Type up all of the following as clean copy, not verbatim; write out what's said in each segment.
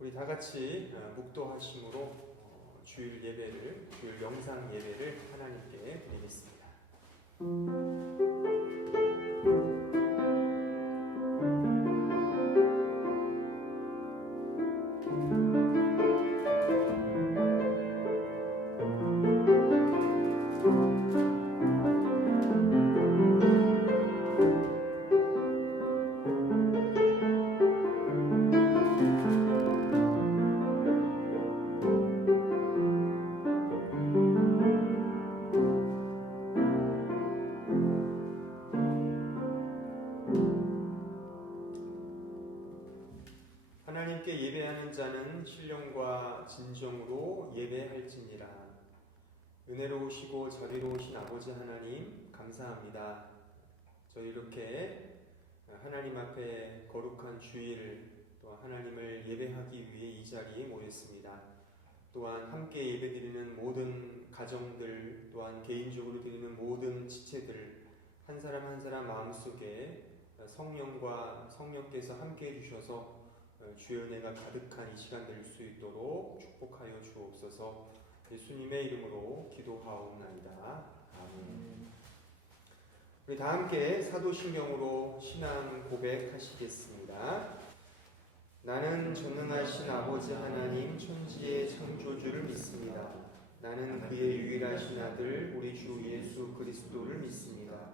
우리 다 같이 묵도하심으로 주일 예배를, 주일 영상 예배를 하나님께 드리겠습니다. 하나님께 예배하는 자는 신령과 진정으로 예배할지니라. 은혜로우시고 자비로우신 아버지 하나님 감사합니다. 저희 이렇게 하나님 앞에 거룩한 주일 또 하나님을 예배하기 위해 이 자리에 모였습니다. 또한 함께 예배드리는 모든 가정들, 또한 개인적으로 드리는 모든 지체들, 한 사람 한 사람 마음속에 성령과 성령께서 함께 해주셔서 주의 은혜가 가득한 이 시간 될 수 있도록 축복하여 주옵소서. 예수님의 이름으로 기도하옵나이다. 아멘. 우리 다 함께 사도신경으로 신앙 고백하시겠습니다. 나는 전능하신 아버지 하나님 천지의 창조주를 믿습니다. 나는 그의 유일하신 아들 우리 주 예수 그리스도를 믿습니다.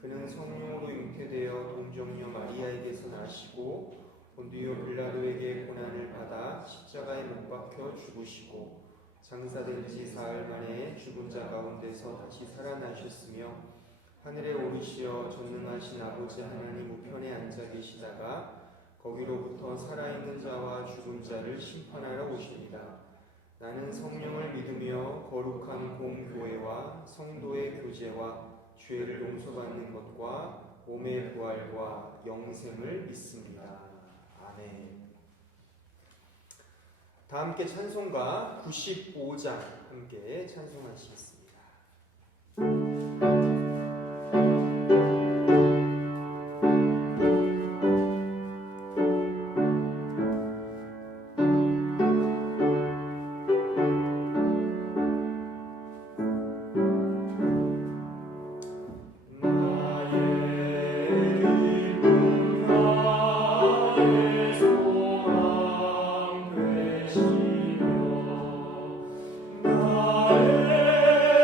그는 성령으로 잉태되어 동정녀 마리아에게서 나시고 본디오 빌라도에게 고난을 받아 십자가에 못 박혀 죽으시고 장사된 지 사흘 만에 죽은 자 가운데서 다시 살아나셨으며 하늘에 오르시어 전능하신 아버지 하나님 우편에 앉아 계시다가 거기로부터 살아있는 자와 죽은 자를 심판하러 오십니다. 나는 성령을 믿으며 거룩한 공교회와 성도의 교제와 죄를 용서받는 것과 몸의 부활과 영생을 믿습니다. 아멘. 다 함께 찬송가 95장 함께 찬송하시겠습니다. 나의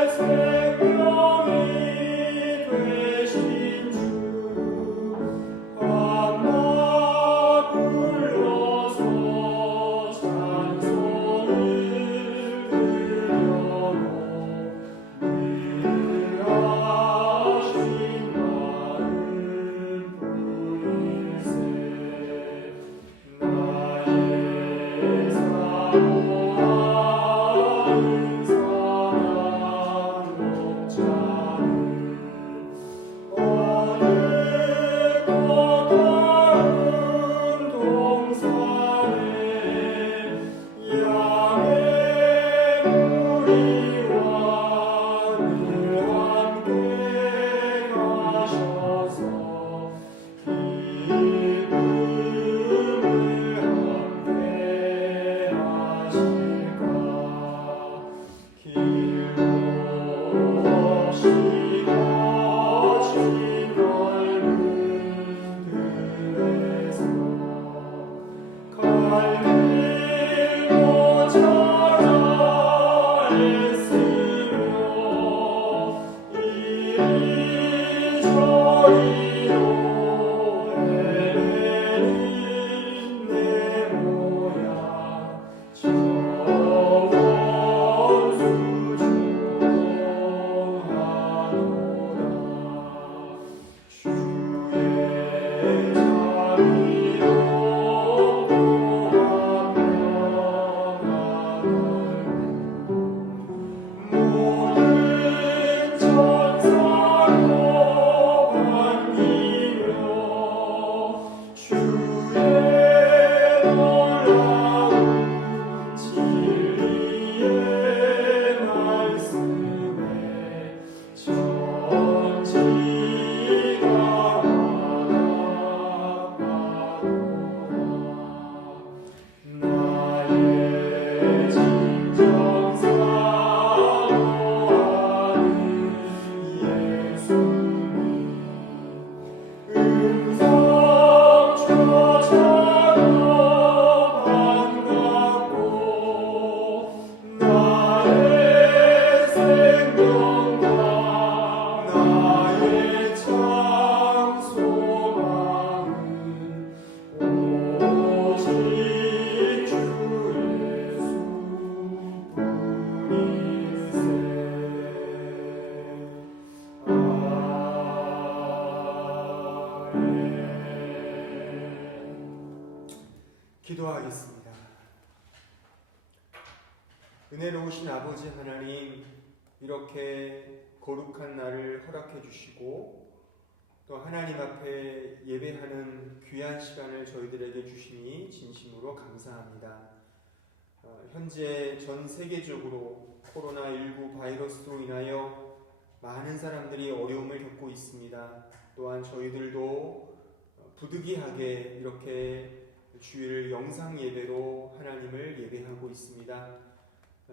은혜로우신 아버지 하나님, 이렇게 거룩한 날을 허락해 주시고 또 하나님 앞에 예배하는 귀한 시간을 저희들에게 주시니 진심으로 감사합니다. 현재 전 세계적으로 코로나19 바이러스로 인하여 많은 사람들이 어려움을 겪고 있습니다. 또한 저희들도 부득이하게 이렇게 주일 영상 예배로 하나님을 예배하고 있습니다.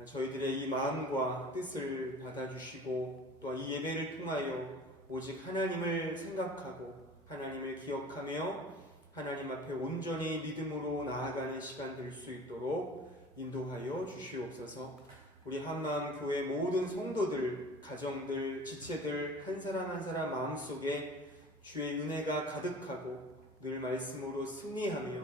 저희들의 이 마음과 뜻을 받아주시고 또한 이 예배를 통하여 오직 하나님을 생각하고 하나님을 기억하며 하나님 앞에 온전히 믿음으로 나아가는 시간 될 수 있도록 인도하여 주시옵소서. 우리 한마음 교회 모든 성도들, 가정들, 지체들 한 사람 한 사람 마음속에 주의 은혜가 가득하고 늘 말씀으로 승리하며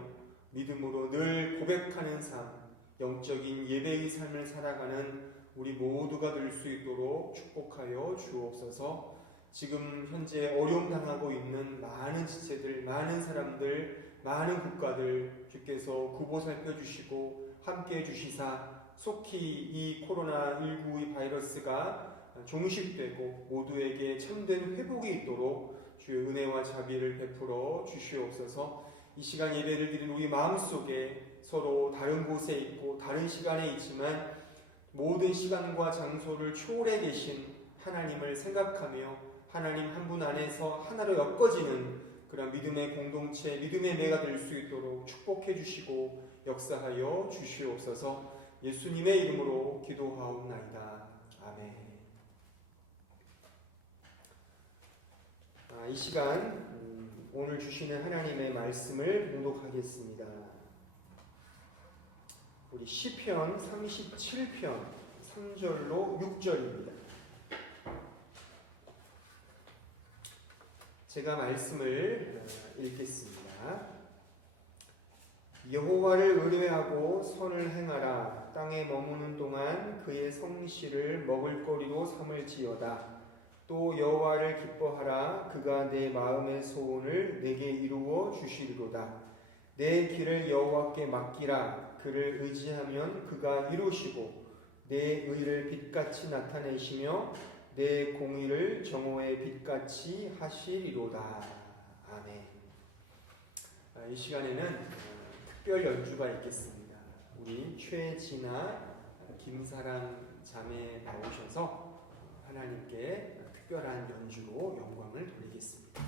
믿음으로 늘 고백하는 삶, 영적인 예배의 삶을 살아가는 우리 모두가 될 수 있도록 축복하여 주옵소서. 지금 현재 어려움 당하고 있는 많은 지체들, 많은 사람들, 많은 국가들 주께서 구보 살펴주시고 함께해 주시사 속히 이 코로나19 바이러스가 종식되고 모두에게 참된 회복이 있도록 주의 은혜와 자비를 베풀어 주시옵소서. 이 시간 예배를 드린 우리 마음속에 서로 다른 곳에 있고 다른 시간에 있지만 모든 시간과 장소를 초월해 계신 하나님을 생각하며 하나님 한 분 안에서 하나로 엮어지는 그런 믿음의 공동체, 믿음의 매가 될 수 있도록 축복해 주시고 역사하여 주시옵소서. 예수님의 이름으로 기도하옵나이다. 아멘. 이 시간 오늘 주시는 하나님의 말씀을 봉독하겠습니다. 우리 시편 37편 3절로 6절입니다. 제가 말씀을 읽겠습니다. 여호와를 의뢰하고 선을 행하라. 땅에 머무는 동안 그의 성실을 먹을거리로 삼을지어다. 또 여호와를 기뻐하라. 그가 내 마음의 소원을 내게 이루어 주시리로다. 내 길을 여호와께 맡기라. 그를 의지하면 그가 이루시고 내 의를 빛같이 나타내시며 내 공의를 정오의 빛같이 하시리로다. 아멘. 이 시간에는 특별 연주가 있겠습니다. 우리 최진아, 김사랑 자매 나오셔서 하나님께 특별한 연주로 영광을 돌리겠습니다.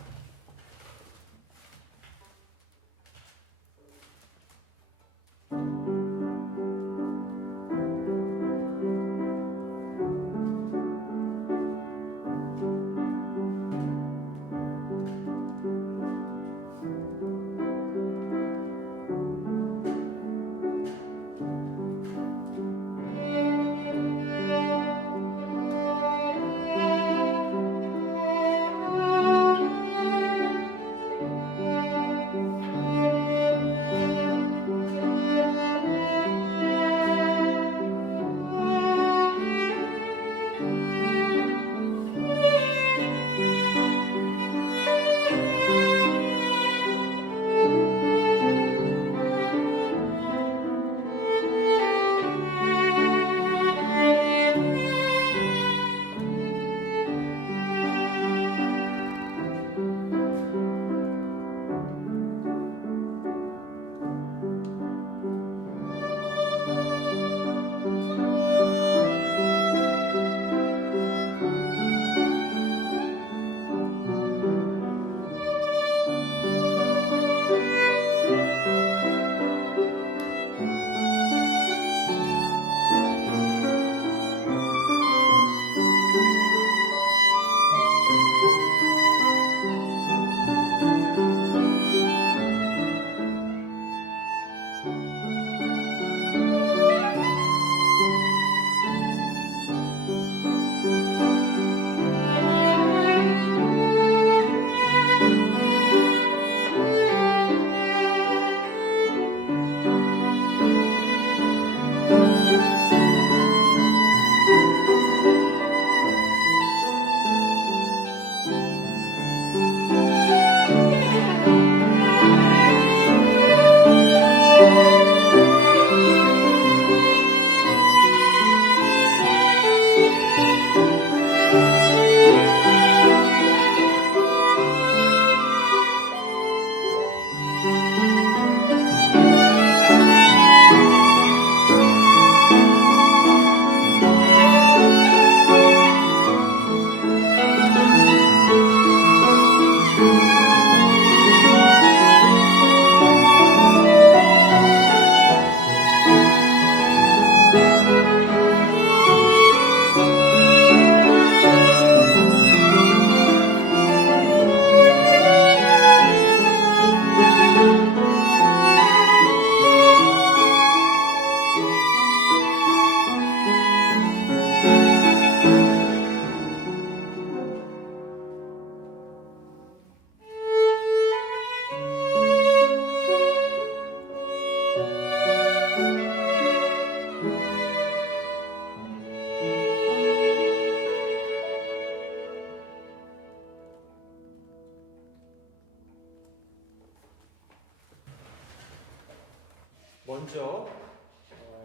먼저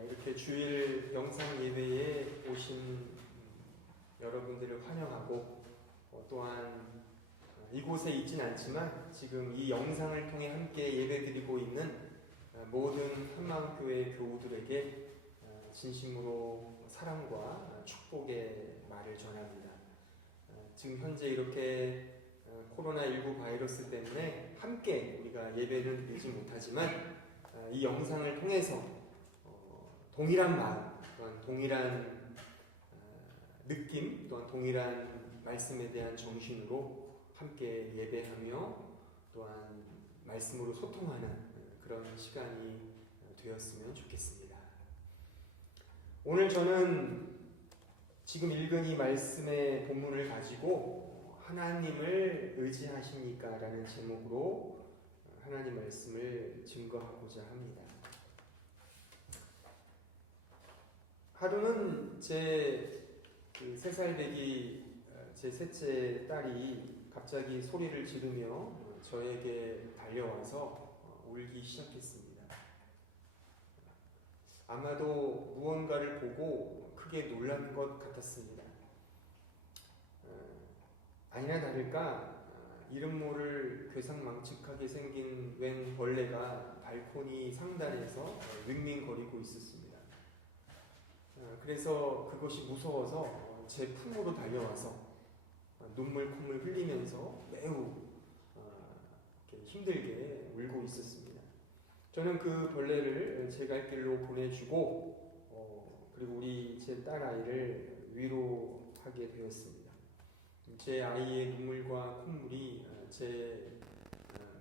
이렇게 주일 영상 예배에 오신 여러분들을 환영하고 또한 이곳에 있진 않지만 지금 이 영상을 통해 함께 예배드리고 있는 모든 한마음교회 교우들에게 진심으로 사랑과 축복의 말을 전합니다. 지금 현재 이렇게 코로나19 바이러스 때문에 함께 우리가 예배는 드리지 못하지만 이 영상을 통해서 동일한 마음, 또한 동일한 느낌, 또한 동일한 말씀에 대한 정신으로 함께 예배하며 또한 말씀으로 소통하는 그런 시간이 되었으면 좋겠습니다. 오늘 저는 지금 읽은 이 말씀의 본문을 가지고 하나님을 의지하십니까? 라는 제목으로 하나님 말씀을 증거하고자 합니다. 하루는 제 3살 되기 제 셋째 딸이 갑자기 소리를 지르며 저에게 달려와서 울기 시작했습니다. 아마도 무언가를 보고 크게 놀란 것 같았습니다. 아니나 다를까 이름 모를 괴상망측하게 생긴 웬 벌레가 발코니 상단에서 윙윙거리고 있었습니다. 그래서 그것이 무서워서 제 품으로 달려와서 눈물 콧물 흘리면서 매우 힘들게 울고 있었습니다. 저는 그 벌레를 제 갈 길로 보내주고 그리고 우리 제 딸아이를 위로하게 되었습니다. 제 아이의 눈물과 콧물이 제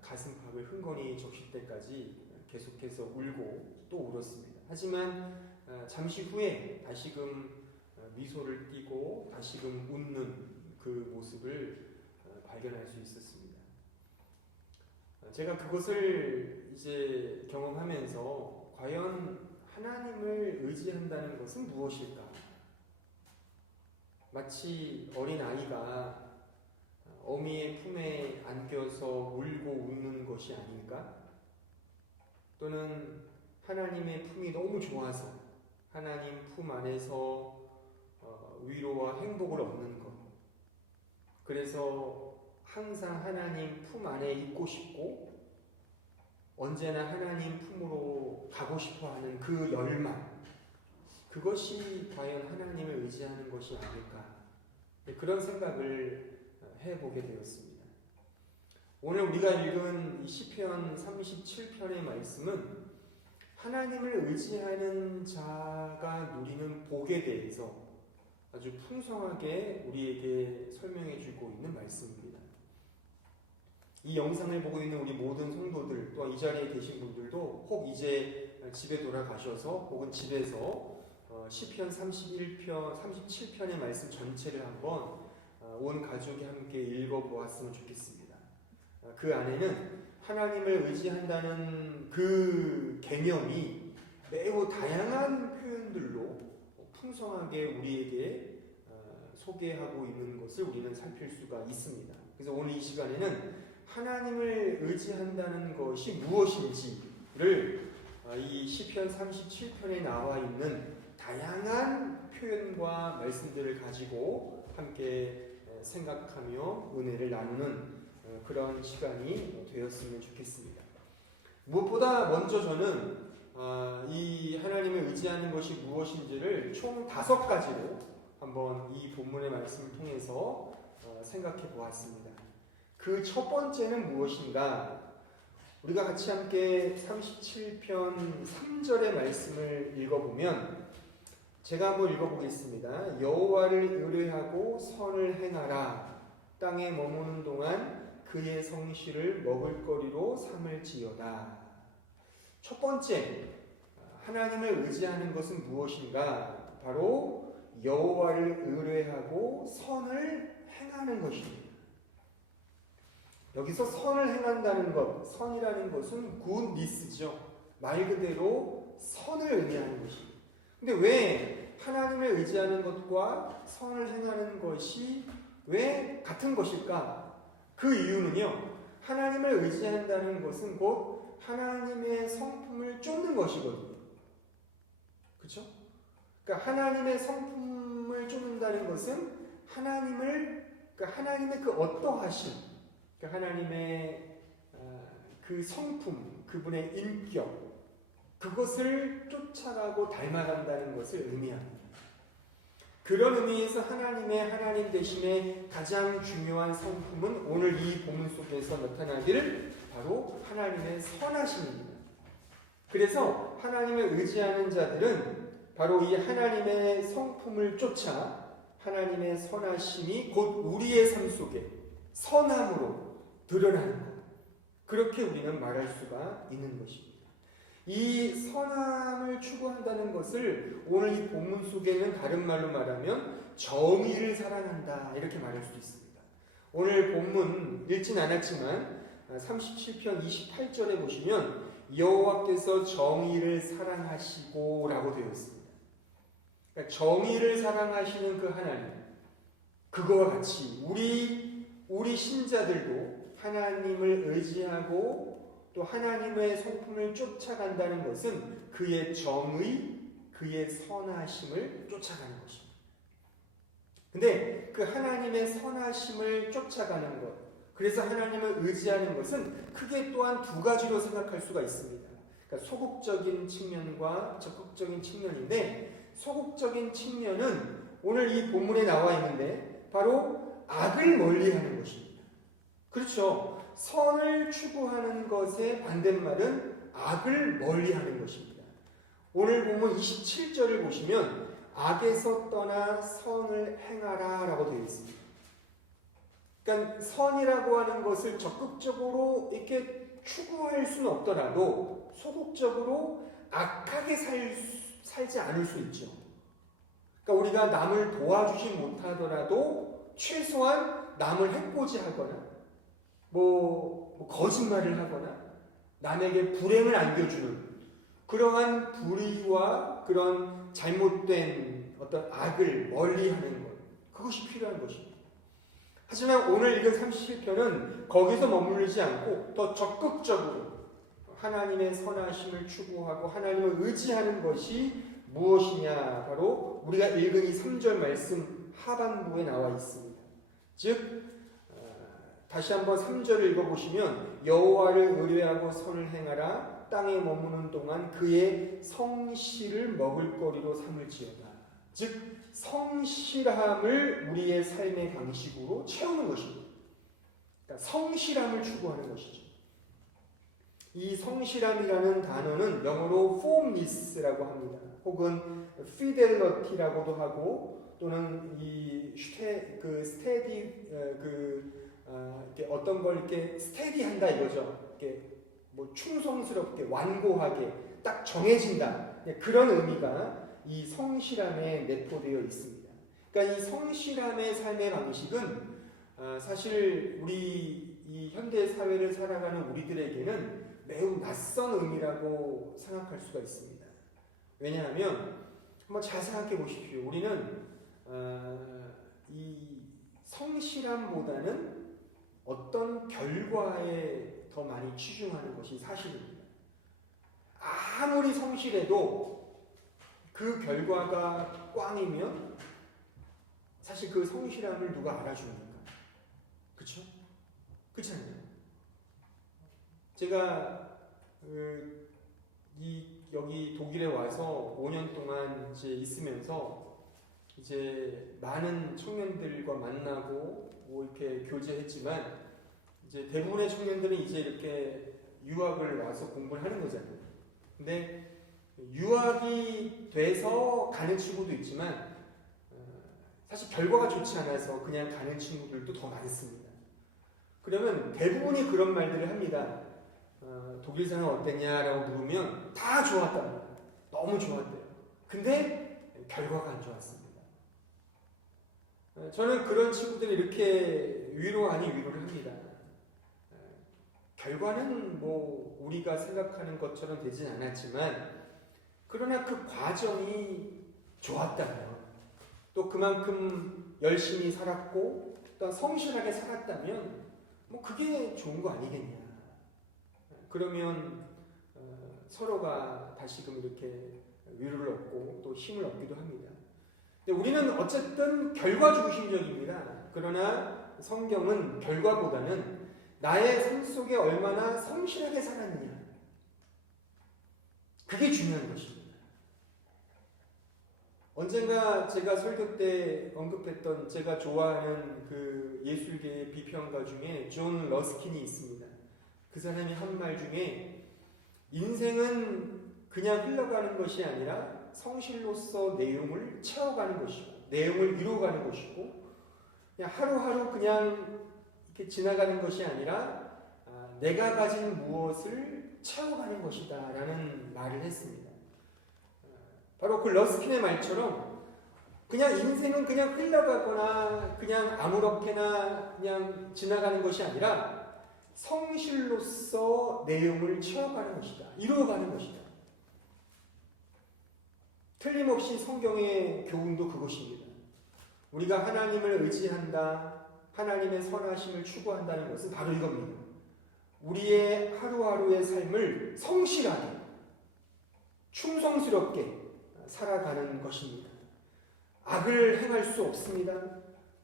가슴팍을 흥건히 적실 때까지 계속해서 울고 또 울었습니다. 하지만 잠시 후에 다시금 미소를 띠고 다시금 웃는 그 모습을 발견할 수 있었습니다. 제가 그것을 이제 경험하면서 과연 하나님을 의지한다는 것은 무엇일까? 마치 어린 아이가 어미의 품에 안겨서 울고 웃는 것이 아닐까? 또는 하나님의 품이 너무 좋아서 하나님 품 안에서 위로와 행복을 얻는 것. 그래서 항상 하나님 품 안에 있고 싶고 언제나 하나님 품으로 가고 싶어하는 그 열망. 그것이 과연 하나님을 의지하는 것이 아닐까? 그런 생각을 해보게 되었습니다. 오늘 우리가 읽은 시편 37편의 말씀은 하나님을 의지하는 자가 누리는 복에 대해서 아주 풍성하게 우리에게 설명해 주고 있는 말씀입니다. 이 영상을 보고 있는 우리 모든 성도들, 또 이 자리에 계신 분들도 혹 이제 집에 돌아가셔서 혹은 집에서 시편 31편, 37편의 말씀 전체를 한번 온 가족이 함께 읽어보았으면 좋겠습니다. 그 안에는 하나님을 의지한다는 그 개념이 매우 다양한 표현들로 풍성하게 우리에게 소개하고 있는 것을 우리는 살필 수가 있습니다. 그래서 오늘 이 시간에는 하나님을 의지한다는 것이 무엇인지를 이 시편 37편에 나와 있는 다양한 표현과 말씀들을 가지고 함께 생각하며 은혜를 나누는 그런 시간이 되었으면 좋겠습니다. 무엇보다 먼저 저는 이 하나님을 의지하는 것이 무엇인지를 총 5가지로 한번 이 본문의 말씀을 통해서 생각해 보았습니다. 그 첫 번째는 무엇인가? 우리가 같이 함께 37편 3절의 말씀을 읽어보면 제가 한번 읽어보겠습니다. 여호와를 의뢰하고 선을 행하라. 땅에 머무는 동안 그의 성실을 먹을거리로 삼을지어다. 첫 번째, 하나님을 의지하는 것은 무엇인가? 바로 여호와를 의뢰하고 선을 행하는 것입니다. 여기서 선을 행한다는 것, 선이라는 것은 굿니스죠. 말 그대로 선을 의미하는 것입니다. 근데 왜 하나님을 의지하는 것과 선을 행하는 것이 왜 같은 것일까? 그 이유는요, 하나님을 의지한다는 것은 곧 하나님의 성품을 쫓는 것이거든요. 그렇죠? 그러니까 하나님의 성품을 쫓는다는 것은 하나님의 그 어떠하심, 그러니까 하나님의 그 성품, 그분의 인격, 그것을 쫓아가고 닮아간다는 것을 의미합니다. 그런 의미에서 하나님 되심의 가장 중요한 성품은 오늘 이 본문 속에서 나타나기를 바로 하나님의 선하심입니다. 그래서 하나님을 의지하는 자들은 바로 이 하나님의 성품을 쫓아 하나님의 선하심이 곧 우리의 삶 속에 선함으로 드러나는 것, 그렇게 우리는 말할 수가 있는 것입니다. 이 선함을 추구한다는 것을 오늘 이 본문 속에는 다른 말로 말하면 정의를 사랑한다, 이렇게 말할 수도 있습니다. 오늘 본문 읽진 않았지만 37편 28절에 보시면 여호와께서 정의를 사랑하시고 라고 되어 있습니다. 그러니까 정의를 사랑하시는 그 하나님, 그거와 같이 우리 신자들도 하나님을 의지하고 또 하나님의 성품을 쫓아간다는 것은 그의 정의, 그의 선하심을 쫓아가는 것입니다. 근데 그 하나님의 선하심을 쫓아가는 것, 그래서 하나님을 의지하는 것은 크게 또한 두 가지로 생각할 수가 있습니다. 그러니까 소극적인 측면과 적극적인 측면인데, 소극적인 측면은 오늘 이 본문에 나와 있는데 바로 악을 멀리하는 것입니다. 그렇죠? 선을 추구하는 것의 반대말은 악을 멀리하는 것입니다. 오늘 본문 27절을 보시면 악에서 떠나 선을 행하라 라고 되어 있습니다. 그러니까 선이라고 하는 것을 적극적으로 이렇게 추구할 수는 없더라도 소극적으로 악하게 살지 않을 수 있죠. 그러니까 우리가 남을 도와주지 못하더라도 최소한 남을 해코지 하거나 거짓말을 하거나 남에게 불행을 안겨주는 그러한 불의와 그런 잘못된 어떤 악을 멀리하는 것, 그것이 필요한 것입니다. 하지만 오늘 읽은 37편은 거기서 머무르지 않고 더 적극적으로 하나님의 선하심을 추구하고 하나님을 의지하는 것이 무엇이냐, 바로 우리가 읽은 이 3절 말씀 하반부에 나와 있습니다. 즉 다시 한번 3절을 읽어보시면 여호와를 의뢰하고 선을 행하라, 땅에 머무는 동안 그의 성실을 먹을거리로 삼을지어다. 즉 성실함을 우리의 삶의 방식으로 채우는 것입니다. 그러니까 성실함을 추구하는 것이죠. 이 성실함이라는 단어는 영어로 firmness라고 합니다. 혹은 fidelity라고도 하고, 또는 이렇게 어떤 걸 이렇게 스테디한다 이거죠. 이렇게 충성스럽게 완고하게 딱 정해진다, 그런 의미가 이 성실함에 내포되어 있습니다. 그러니까 이 성실함의 삶의 방식은 사실 우리 이 현대 사회를 살아가는 우리들에게는 매우 낯선 의미라고 생각할 수가 있습니다. 왜냐하면 한번 잘 생각해 보십시오. 우리는 이 성실함보다는 어떤 결과에 더 많이 치중하는 것이 사실입니다. 아무리 성실해도 그 결과가 꽝이면 사실 그 성실함을 누가 알아줍니까? 그렇죠? 그렇잖아요. 제가 여기 독일에 와서 5년 동안 이제 있으면서 이제 많은 청년들과 만나고 이렇게 교제했지만, 이제 대부분의 청년들은 이제 이렇게 유학을 와서 공부를 하는 거잖아요. 근데 유학이 돼서 가는 친구도 있지만 사실 결과가 좋지 않아서 그냥 가는 친구들도 더 많습니다. 그러면 대부분이 그런 말들을 합니다. 독일 생활 어땠냐라고 물으면 다 좋았답니다. 너무 좋았대요. 근데 결과가 안 좋았습니다. 저는 그런 친구들이 이렇게 위로 아닌 위로를 합니다. 결과는 우리가 생각하는 것처럼 되진 않았지만, 그러나 그 과정이 좋았다면, 또 그만큼 열심히 살았고 또 성실하게 살았다면 그게 좋은 거 아니겠냐. 그러면 서로가 다시금 이렇게 위로를 얻고 또 힘을 얻기도 합니다. 근데 우리는 어쨌든 결과 중심적입니다. 그러나 성경은 결과보다는 나의 삶 속에 얼마나 성실하게 살았느냐, 그게 중요한 것입니다. 언젠가 제가 설교 때 언급했던 제가 좋아하는 그 예술계의 비평가 중에 존 러스킨이 있습니다. 그 사람이 한 말 중에 인생은 그냥 흘러가는 것이 아니라 성실로서 내용을 채워가는 것이고 내용을 이루어가는 것이고 그냥 하루하루 그냥 이렇게 지나가는 것이 아니라 내가 가진 무엇을 채워가는 것이다 라는 말을 했습니다. 바로 그 러스킨의 말처럼 그냥 인생은 그냥 흘러가거나 그냥 아무렇게나 그냥 지나가는 것이 아니라 성실로서 내용을 채워가는 것이다. 이루어가는 것이다. 틀림없이 성경의 교훈도 그것입니다. 우리가 하나님을 의지한다, 하나님의 선하심을 추구한다는 것은 바로 이겁니다. 우리의 하루하루의 삶을 성실하게, 충성스럽게 살아가는 것입니다. 악을 행할 수 없습니다.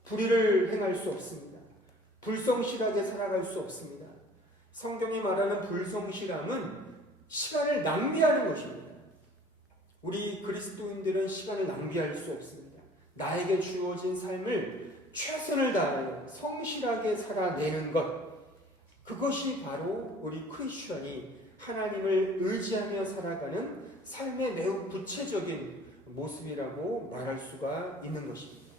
불의를 행할 수 없습니다. 불성실하게 살아갈 수 없습니다. 성경이 말하는 불성실함은 시간을 낭비하는 것입니다. 우리 그리스도인들은 시간을 낭비할 수 없습니다. 나에게 주어진 삶을 최선을 다하여 성실하게 살아내는 것, 그것이 바로 우리 크리스천이 하나님을 의지하며 살아가는 삶의 매우 구체적인 모습이라고 말할 수가 있는 것입니다.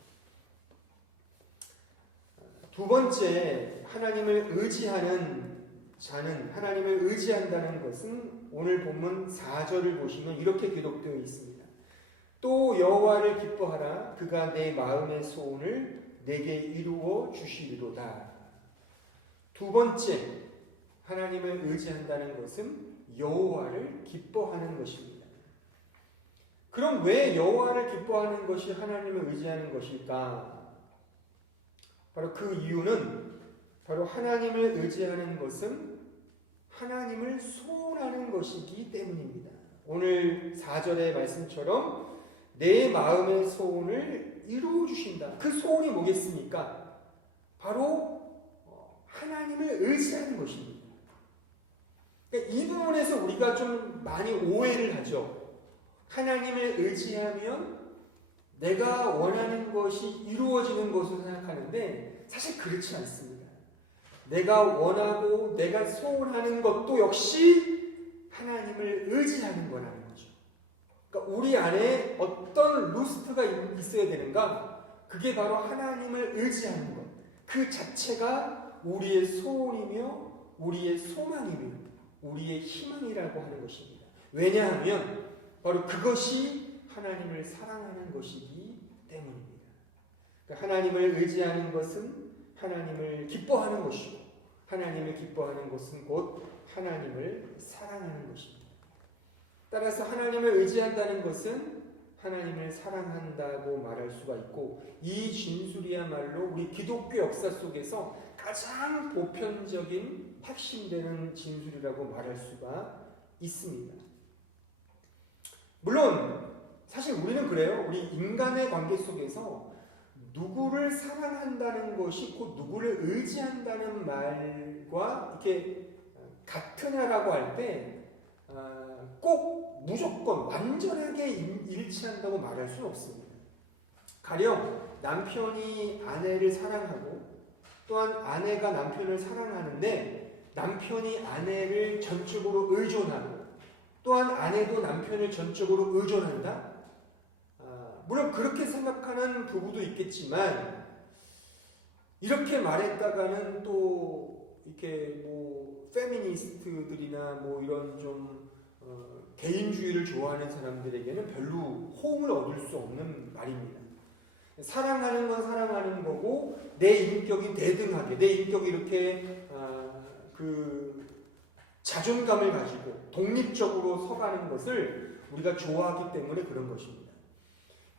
두 번째, 하나님을 의지하는 자는, 하나님을 의지한다는 것은 오늘 본문 4절을 보시면 이렇게 기록되어 있습니다. 또 여호와를 기뻐하라. 그가 내 마음의 소원을 내게 이루어 주시리로다. 두 번째, 하나님을 의지한다는 것은 여호와를 기뻐하는 것입니다. 그럼 왜 여호와를 기뻐하는 것이 하나님을 의지하는 것일까? 바로 그 이유는 바로 하나님을 의지하는 것은 하나님을 소원하는 것이기 때문입니다. 오늘 4절의 말씀처럼 내 마음의 소원을 이루어 주신다. 그 소원이 뭐겠습니까? 바로 하나님을 의지하는 것입니다. 그러니까 이 부분에서 우리가 좀 많이 오해를 하죠. 하나님을 의지하면 내가 원하는 것이 이루어지는 것으로 생각하는데 사실 그렇지 않습니다. 내가 원하고 내가 소원하는 것도 역시 하나님을 의지하는 거라는 거죠. 그러니까 우리 안에 어떤 루스트가 있어야 되는가? 그게 바로 하나님을 의지하는 것. 그 자체가 우리의 소원이며 우리의 소망이며 우리의 희망이라고 하는 것입니다. 왜냐하면 바로 그것이 하나님을 사랑하는 것이기 때문입니다. 그러니까 하나님을 의지하는 것은 하나님을 기뻐하는 것이고 하나님을 기뻐하는 것은 곧 하나님을 사랑하는 것입니다. 따라서 하나님을 의지한다는 것은 하나님을 사랑한다고 말할 수가 있고 이 진술이야말로 우리 기독교 역사 속에서 가장 보편적인 핵심되는 진술이라고 말할 수가 있습니다. 물론 사실 우리는 그래요. 우리 인간의 관계 속에서 누구를 사랑한다는 것이 곧 누구를 의지한다는 말과 이렇게 같으냐라고 할 때 꼭 무조건 완전하게 일치한다고 말할 수는 없습니다. 가령 남편이 아내를 사랑하고 또한 아내가 남편을 사랑하는데 남편이 아내를 전적으로 의존하고 또한 아내도 남편을 전적으로 의존한다? 물론 그렇게 생각하는 부부도 있겠지만 이렇게 말했다가는 또 이렇게 뭐 페미니스트들이나 뭐 이런 좀 개인주의를 좋아하는 사람들에게는 별로 호응을 얻을 수 없는 말입니다. 사랑하는 건 사랑하는 거고 내 인격이 대등하게 내 인격이 이렇게 그 자존감을 가지고 독립적으로 서가는 것을 우리가 좋아하기 때문에 그런 것입니다.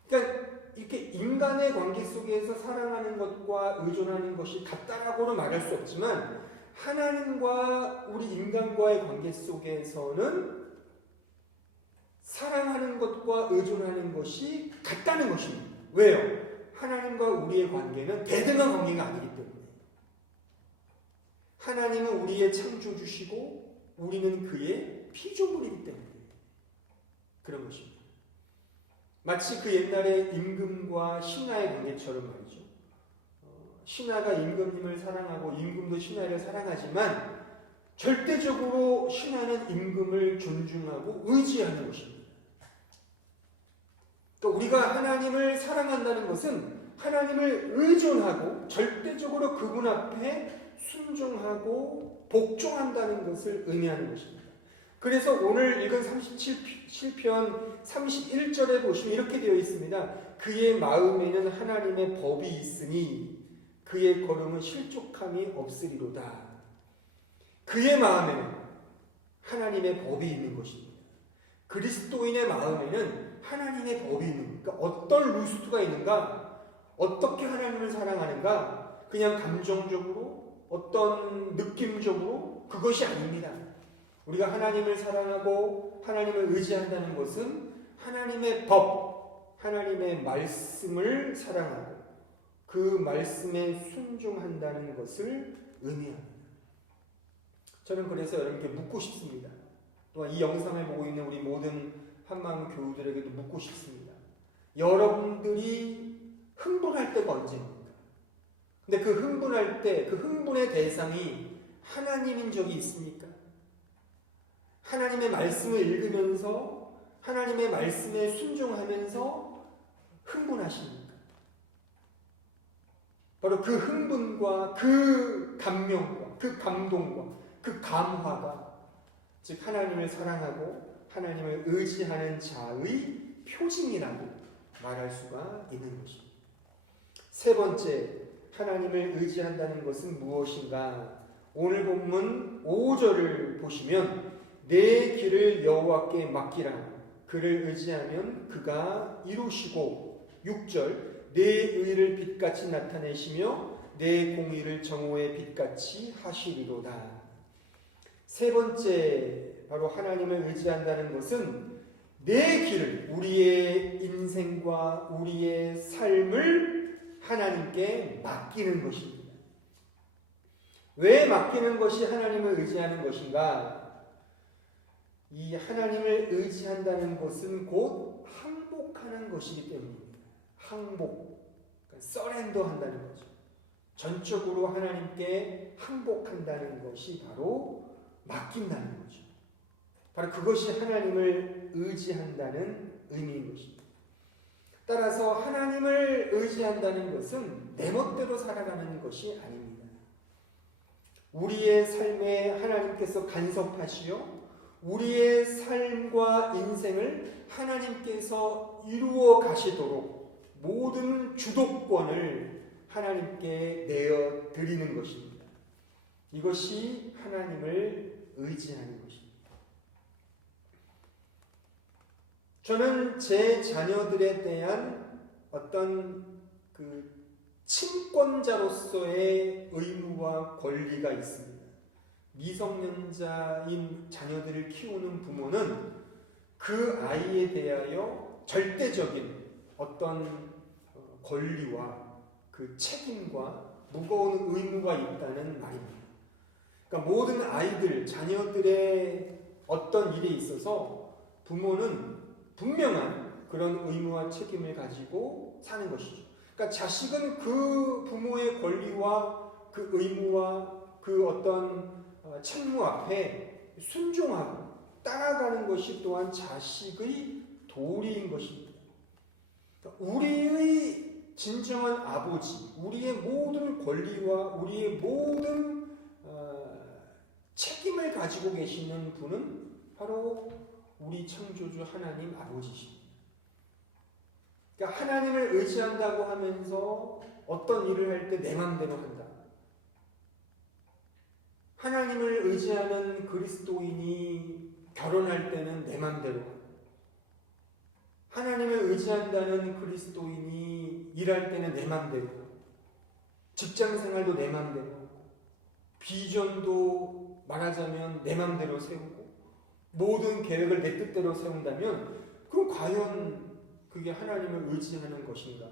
그러니까 이렇게 인간의 관계 속에서 사랑하는 것과 의존하는 것이 같다라고는 말할 수 없지만 하나님과 우리 인간과의 관계 속에서는 사랑하는 것 것과 의존하는 것이 같다는 것입니다. 왜요? 하나님과 우리의 관계는 대등한 관계가 아니기 때문에. 하나님은 우리의 창조주시고 우리는 그의 피조물이기 때문에 그런 것입니다. 마치 그 옛날에 임금과 신하의 관계처럼 말이죠. 신하가 임금님을 사랑하고 임금도 신하를 사랑하지만 절대적으로 신하는 임금을 존중하고 의지하는 것입니다. 또 우리가 하나님을 사랑한다는 것은 하나님을 의존하고 절대적으로 그분 앞에 순종하고 복종한다는 것을 의미하는 것입니다. 그래서 오늘 읽은 37편 31절에 보시면 이렇게 되어 있습니다. 그의 마음에는 하나님의 법이 있으니 그의 걸음은 실족함이 없으리로다. 그의 마음에는 하나님의 법이 있는 것입니다. 그리스도인의 마음에는 하나님의 법이 있는 것입니다. 어떤 루스트가 있는가? 어떻게 하나님을 사랑하는가? 그냥 감정적으로 어떤 느낌적으로 그것이 아닙니다. 우리가 하나님을 사랑하고 하나님을 의지한다는 것은 하나님의 법, 하나님의 말씀을 사랑하고 그 말씀에 순종한다는 것을 의미합니다. 저는 그래서 여러분께 묻고 싶습니다. 또한 이 영상을 보고 있는 우리 모든 한마음 교우들에게도 묻고 싶습니다. 여러분들이 흥분할 때가 언제입니까? 근데 그 흥분할 때 그 흥분의 대상이 하나님인 적이 있습니까? 하나님의 말씀을 읽으면서 하나님의 말씀에 순종하면서 흥분하십니까? 바로 그 흥분과 그 감명과 그 감동과 그 감화가 즉 하나님을 사랑하고 하나님을 의지하는 자의 표징이라고 말할 수가 있는 것입니다. 세 번째, 하나님을 의지한다는 것은 무엇인가? 오늘 본문 5절을 보시면 내 길을 여호와께 맡기라. 그를 의지하면 그가 이루시고 6절 내 의를 빛같이 나타내시며 내 공의를 정오의 빛같이 하시리로다. 세 번째, 바로 하나님을 의지한다는 것은 내 길을, 우리의 인생과 우리의 삶을 하나님께 맡기는 것입니다. 왜 맡기는 것이 하나님을 의지하는 것인가? 이 하나님을 의지한다는 것은 곧 항복하는 것이기 때문입니다. 항복, 그러니까 서렌더 한다는 거죠. 전적으로 하나님께 항복한다는 것이 바로 맡긴다는 거죠. 바로 그것이 하나님을 의지한다는 의미인 것입니다. 따라서 하나님을 의지한다는 것은 내 멋대로 살아가는 것이 아닙니다. 우리의 삶에 하나님께서 간섭하시어 우리의 삶과 인생을 하나님께서 이루어 가시도록 모든 주도권을 하나님께 내어 드리는 것입니다. 이것이 하나님을 의지하는 것입니다. 저는 제 자녀들에 대한 어떤 그 친권자로서의 의무와 권리가 있습니다. 미성년자인 자녀들을 키우는 부모는 그 아이에 대하여 절대적인 어떤 권리와 그 책임과 무거운 의무가 있다는 말입니다. 그러니까 모든 아이들, 자녀들의 어떤 일에 있어서 부모는 분명한 그런 의무와 책임을 가지고 사는 것이죠. 그러니까 자식은 그 부모의 권리와 그 의무와 그 어떤 책무 앞에 순종하고 따라가는 것이 또한 자식의 도리인 것입니다. 그러니까 우리의 진정한 아버지, 우리의 모든 권리와 우리의 모든 책임을 가지고 계시는 분은 바로 우리 창조주 하나님 아버지십니다. 그러니까 하나님을 의지한다고 하면서 어떤 일을 할 때 내 마음대로 한다. 하나님을 의지하는 그리스도인이 결혼할 때는 내 마음대로 한다. 하나님을 의지한다는 그리스도인이 일할 때는 내 마음대로 한다. 직장생활도 내 마음대로 하고 비전도 말하자면 내 마음대로 세우고 모든 계획을 내 뜻대로 세운다면 그럼 과연 그게 하나님을 의지하는 것인가?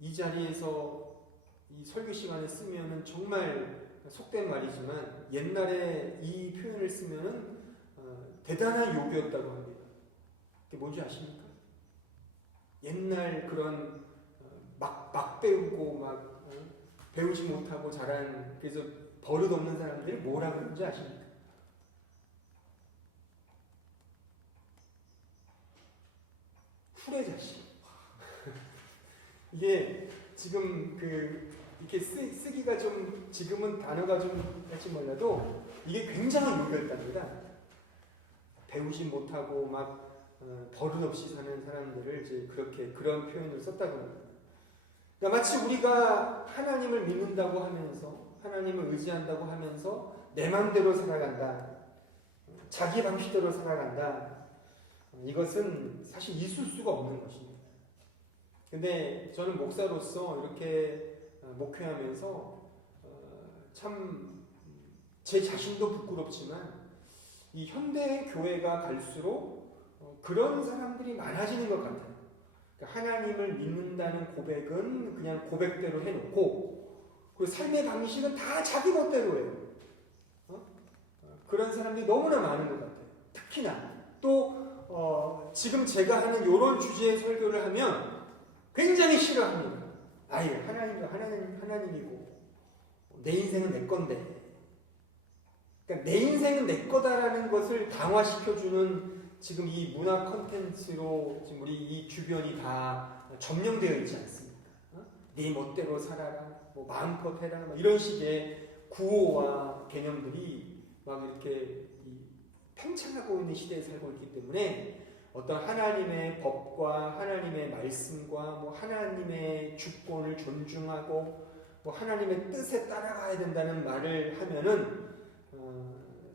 이 자리에서 이 설교 시간에 쓰면은 정말 속된 말이지만 옛날에 이 표현을 쓰면은 대단한 욕이었다고 합니다. 그게 뭔지 아십니까? 옛날 그런 막 배우고 막 배우지 못하고 자란 그래서 버릇없는 사람들이 뭐라고 그러는지 아십니까? 후레자식. 이게 지금 이렇게 쓰기가 좀 지금은 단어가 좀 할지 몰라도 이게 굉장한 욕이었답니다. 배우지 못하고 막 버릇없이 사는 사람들을 이제 그런 표현을 썼다고 합니다. 그러니까 마치 우리가 하나님을 믿는다고 하면서 하나님을 의지한다고 하면서 내 마음대로 살아간다, 자기 방식대로 살아간다. 이것은 사실 있을 수가 없는 것입니다. 근데 저는 목사로서 이렇게 목회하면서 참 제 자신도 부끄럽지만 이 현대 교회가 갈수록 그런 사람들이 많아지는 것 같아요. 그러니까 하나님을 믿는다는 고백은 그냥 고백대로 해놓고 그리고 삶의 방식은 다 자기 멋대로 해요. 그런 사람들이 너무나 많은 것 같아요. 특히나 또 지금 제가 하는 이런 주제의 설교를 하면 굉장히 싫어합니다. 아예 하나님도 하나님이고 내 인생은 내 건데. 그러니까 내 인생은 내 거다라는 것을 강화시켜주는 지금 이 문화 콘텐츠로 지금 우리 이 주변이 다 점령되어 있지 않습니까? 네 멋대로 살아라, 뭐 마음껏 해라, 뭐 이런 식의 구호와 개념들이 막 이렇게 팽창하고 있는 시대에 살고 있기 때문에 어떤 하나님의 법과 하나님의 말씀과 뭐 하나님의 주권을 존중하고 뭐 하나님의 뜻에 따라가야 된다는 말을 하면은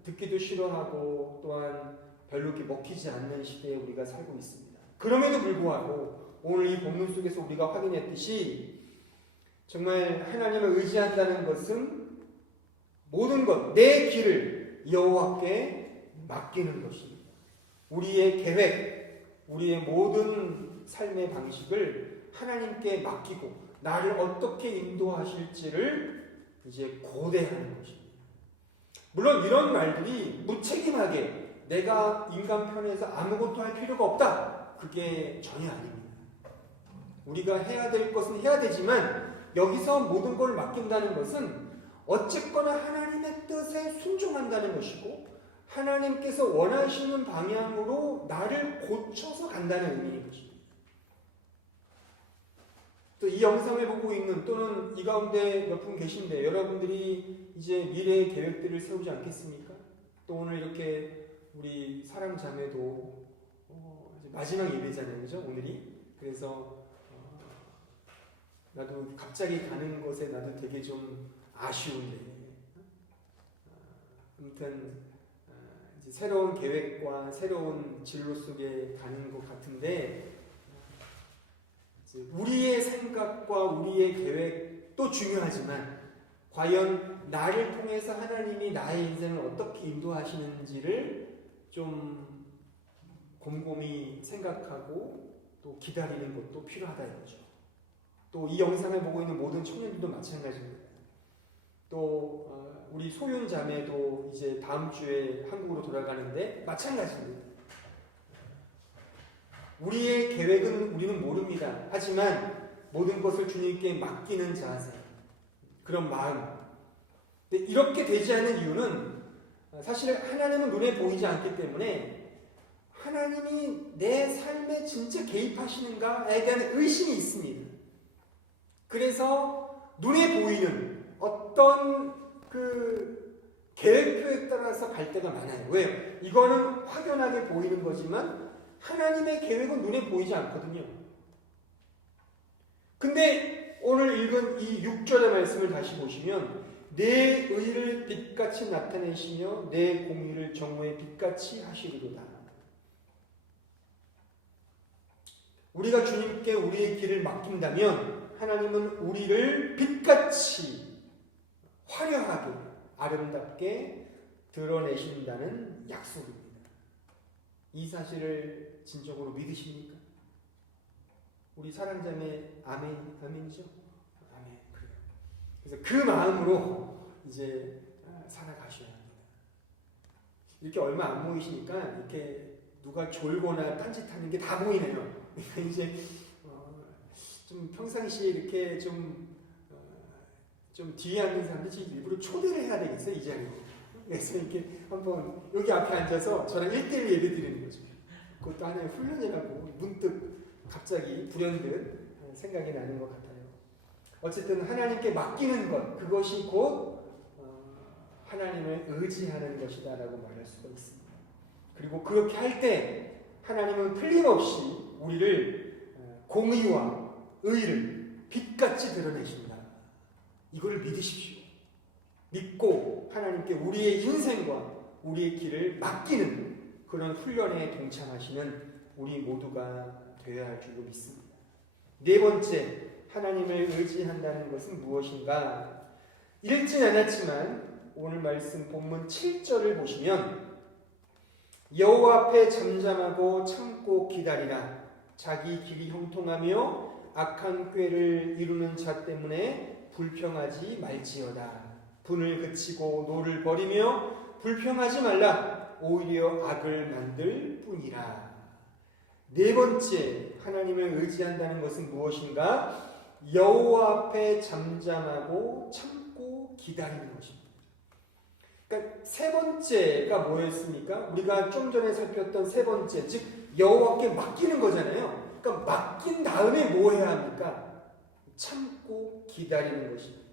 듣기도 싫어하고 또한 별로 이렇게 먹히지 않는 시대에 우리가 살고 있습니다. 그럼에도 불구하고 오늘 이 본문 속에서 우리가 확인했듯이 정말 하나님을 의지한다는 것은 모든 것, 내 길을 여호와께 맡기는 것입니다. 우리의 계획, 우리의 모든 삶의 방식을 하나님께 맡기고 나를 어떻게 인도하실지를 이제 고대하는 것입니다. 물론 이런 말들이 무책임하게 내가 인간 편에서 아무것도 할 필요가 없다. 그게 전혀 아닙니다. 우리가 해야 될 것은 해야 되지만 여기서 모든 걸 맡긴다는 것은 어쨌거나 하나님의 뜻에 순종한다는 것이고 하나님께서 원하시는 방향으로 나를 고쳐서 간다는 의미인 것입니다. 또 이 영상을 보고 있는 또는 이 가운데 몇 분 계신데 여러분들이 이제 미래의 계획들을 세우지 않겠습니까? 또 오늘 이렇게 우리 사랑 자매도 이제 마지막 예배잖아요, 그죠? 오늘이. 그래서 나도 갑자기 가는 것에 나도 되게 좀 아쉬운데 아무튼 이제 새로운 계획과 새로운 진로 속에 가는 것 같은데 우리의 생각과 우리의 계획도 중요하지만 과연 나를 통해서 하나님이 나의 인생을 어떻게 인도하시는지를 좀 곰곰이 생각하고 또 기다리는 것도 필요하다 이거죠. 또 이 영상을 보고 있는 모든 청년들도 마찬가지입니다. 또 우리 소윤 자매도 이제 다음 주에 한국으로 돌아가는데 마찬가지입니다. 우리의 계획은 우리는 모릅니다. 하지만 모든 것을 주님께 맡기는 자세, 그런 마음. 근데 이렇게 되지 않는 이유는 사실 하나님은 눈에 보이지 않기 때문에 하나님이 내 삶에 진짜 개입하시는가에 대한 의심이 있습니다. 그래서 눈에 보이는 어떤 그 계획표에 따라서 갈 때가 많아요. 왜요? 이거는 확연하게 보이는 거지만 하나님의 계획은 눈에 보이지 않거든요. 근데 오늘 읽은 이 6절의 말씀을 다시 보시면 내 의를 빛같이 나타내시며 내 공의를 정오의 빛같이 하시리로다. 우리가 주님께 우리의 길을 맡긴다면 하나님은 우리를 빛같이 화려하게 아름답게 드러내신다는 약속입니다. 이 사실을 진정으로 믿으십니까? 우리 사랑자매 아멘이죠? 아멘. 그래요. 그래서 그 마음으로 이제 살아가셔야 합니다. 이렇게 얼마 안 모이시니까 이렇게 누가 졸거나 딴짓하는 게 다 보이네요. 그러니까 이제 좀 평상시에 이렇게 좀 뒤에 앉는 사람들이 일부러 초대를 해야 되겠어요, 이 자리에. 그래서 이렇게 한번 여기 앞에 앉아서 저랑 1대1 예배 드리는 거죠. 그것도 하나의 훈련이라고 문득 갑자기 불현듯 생각이 나는 것 같아요. 어쨌든 하나님께 맡기는 것, 그것이 곧 하나님을 의지하는 것이다라고 말할 수가 있습니다. 그리고 그렇게 할 때 하나님은 틀림없이 우리를 공의와 의를 빛같이 드러내신다. 이거를 믿으십시오. 믿고 하나님께 우리의 인생과 우리의 길을 맡기는 그런 훈련에 동참하시는 우리 모두가 되어야 할 줄로 믿습니다. 네 번째, 하나님을 의지한다는 것은 무엇인가? 읽진 않았지만 오늘 말씀 본문 7절을 보시면 여호와 앞에 잠잠하고 참고 기다리라. 자기 길이 형통하며 악한 꾀를 이루는 자 때문에 불평하지 말지어다. 분을 그치고 노를 버리며 불평하지 말라. 오히려 악을 만들 뿐이라. 네 번째, 하나님을 의지한다는 것은 무엇인가? 여호와 앞에 잠잠하고 참고 기다리는 것입니다. 그러니까 세 번째가 뭐였습니까? 우리가 좀 전에 살폈던 세 번째, 즉 여호와께 맡기는 거잖아요. 그러니까 맡긴 다음에 뭐 해야 합니까? 참고 기다리는 것입니다.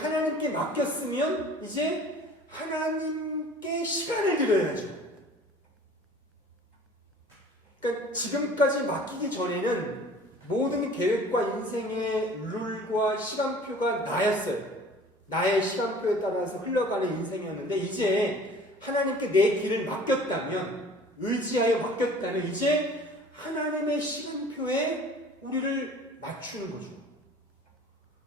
하나님께 맡겼으면 이제 하나님께 시간을 드려야죠. 그러니까 지금까지 맡기기 전에는 모든 계획과 인생의 룰과 시간표가 나였어요. 나의 시간표에 따라서 흘러가는 인생이었는데 이제 하나님께 내 길을 맡겼다면, 의지하여 맡겼다면 이제 하나님의 시간표에 우리를 맞추는 거죠.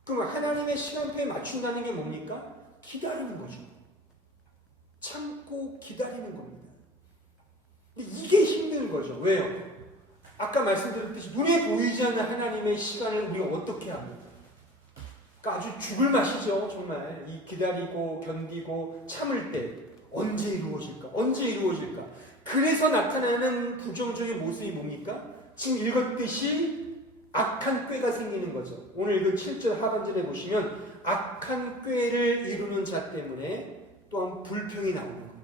그럼 하나님의 시간표에 맞춘다는 게 뭡니까? 기다리는 거죠. 참고 기다리는 겁니다. 근데 이게 힘든 거죠. 왜요? 아까 말씀드렸듯이 눈에 보이지 않는 하나님의 시간을 우리가 어떻게 합니까? 그러니까 아주 죽을 맛이죠. 정말 이 기다리고 견디고 참을 때 언제 이루어질까? 언제 이루어질까? 그래서 나타나는 부정적인 모습이 뭡니까? 지금 읽었듯이 악한 꾀가 생기는 거죠. 오늘 읽은 7절 하반절에 보시면 악한 꾀를 이루는 자 때문에 또한 불평이 나오는 겁니다.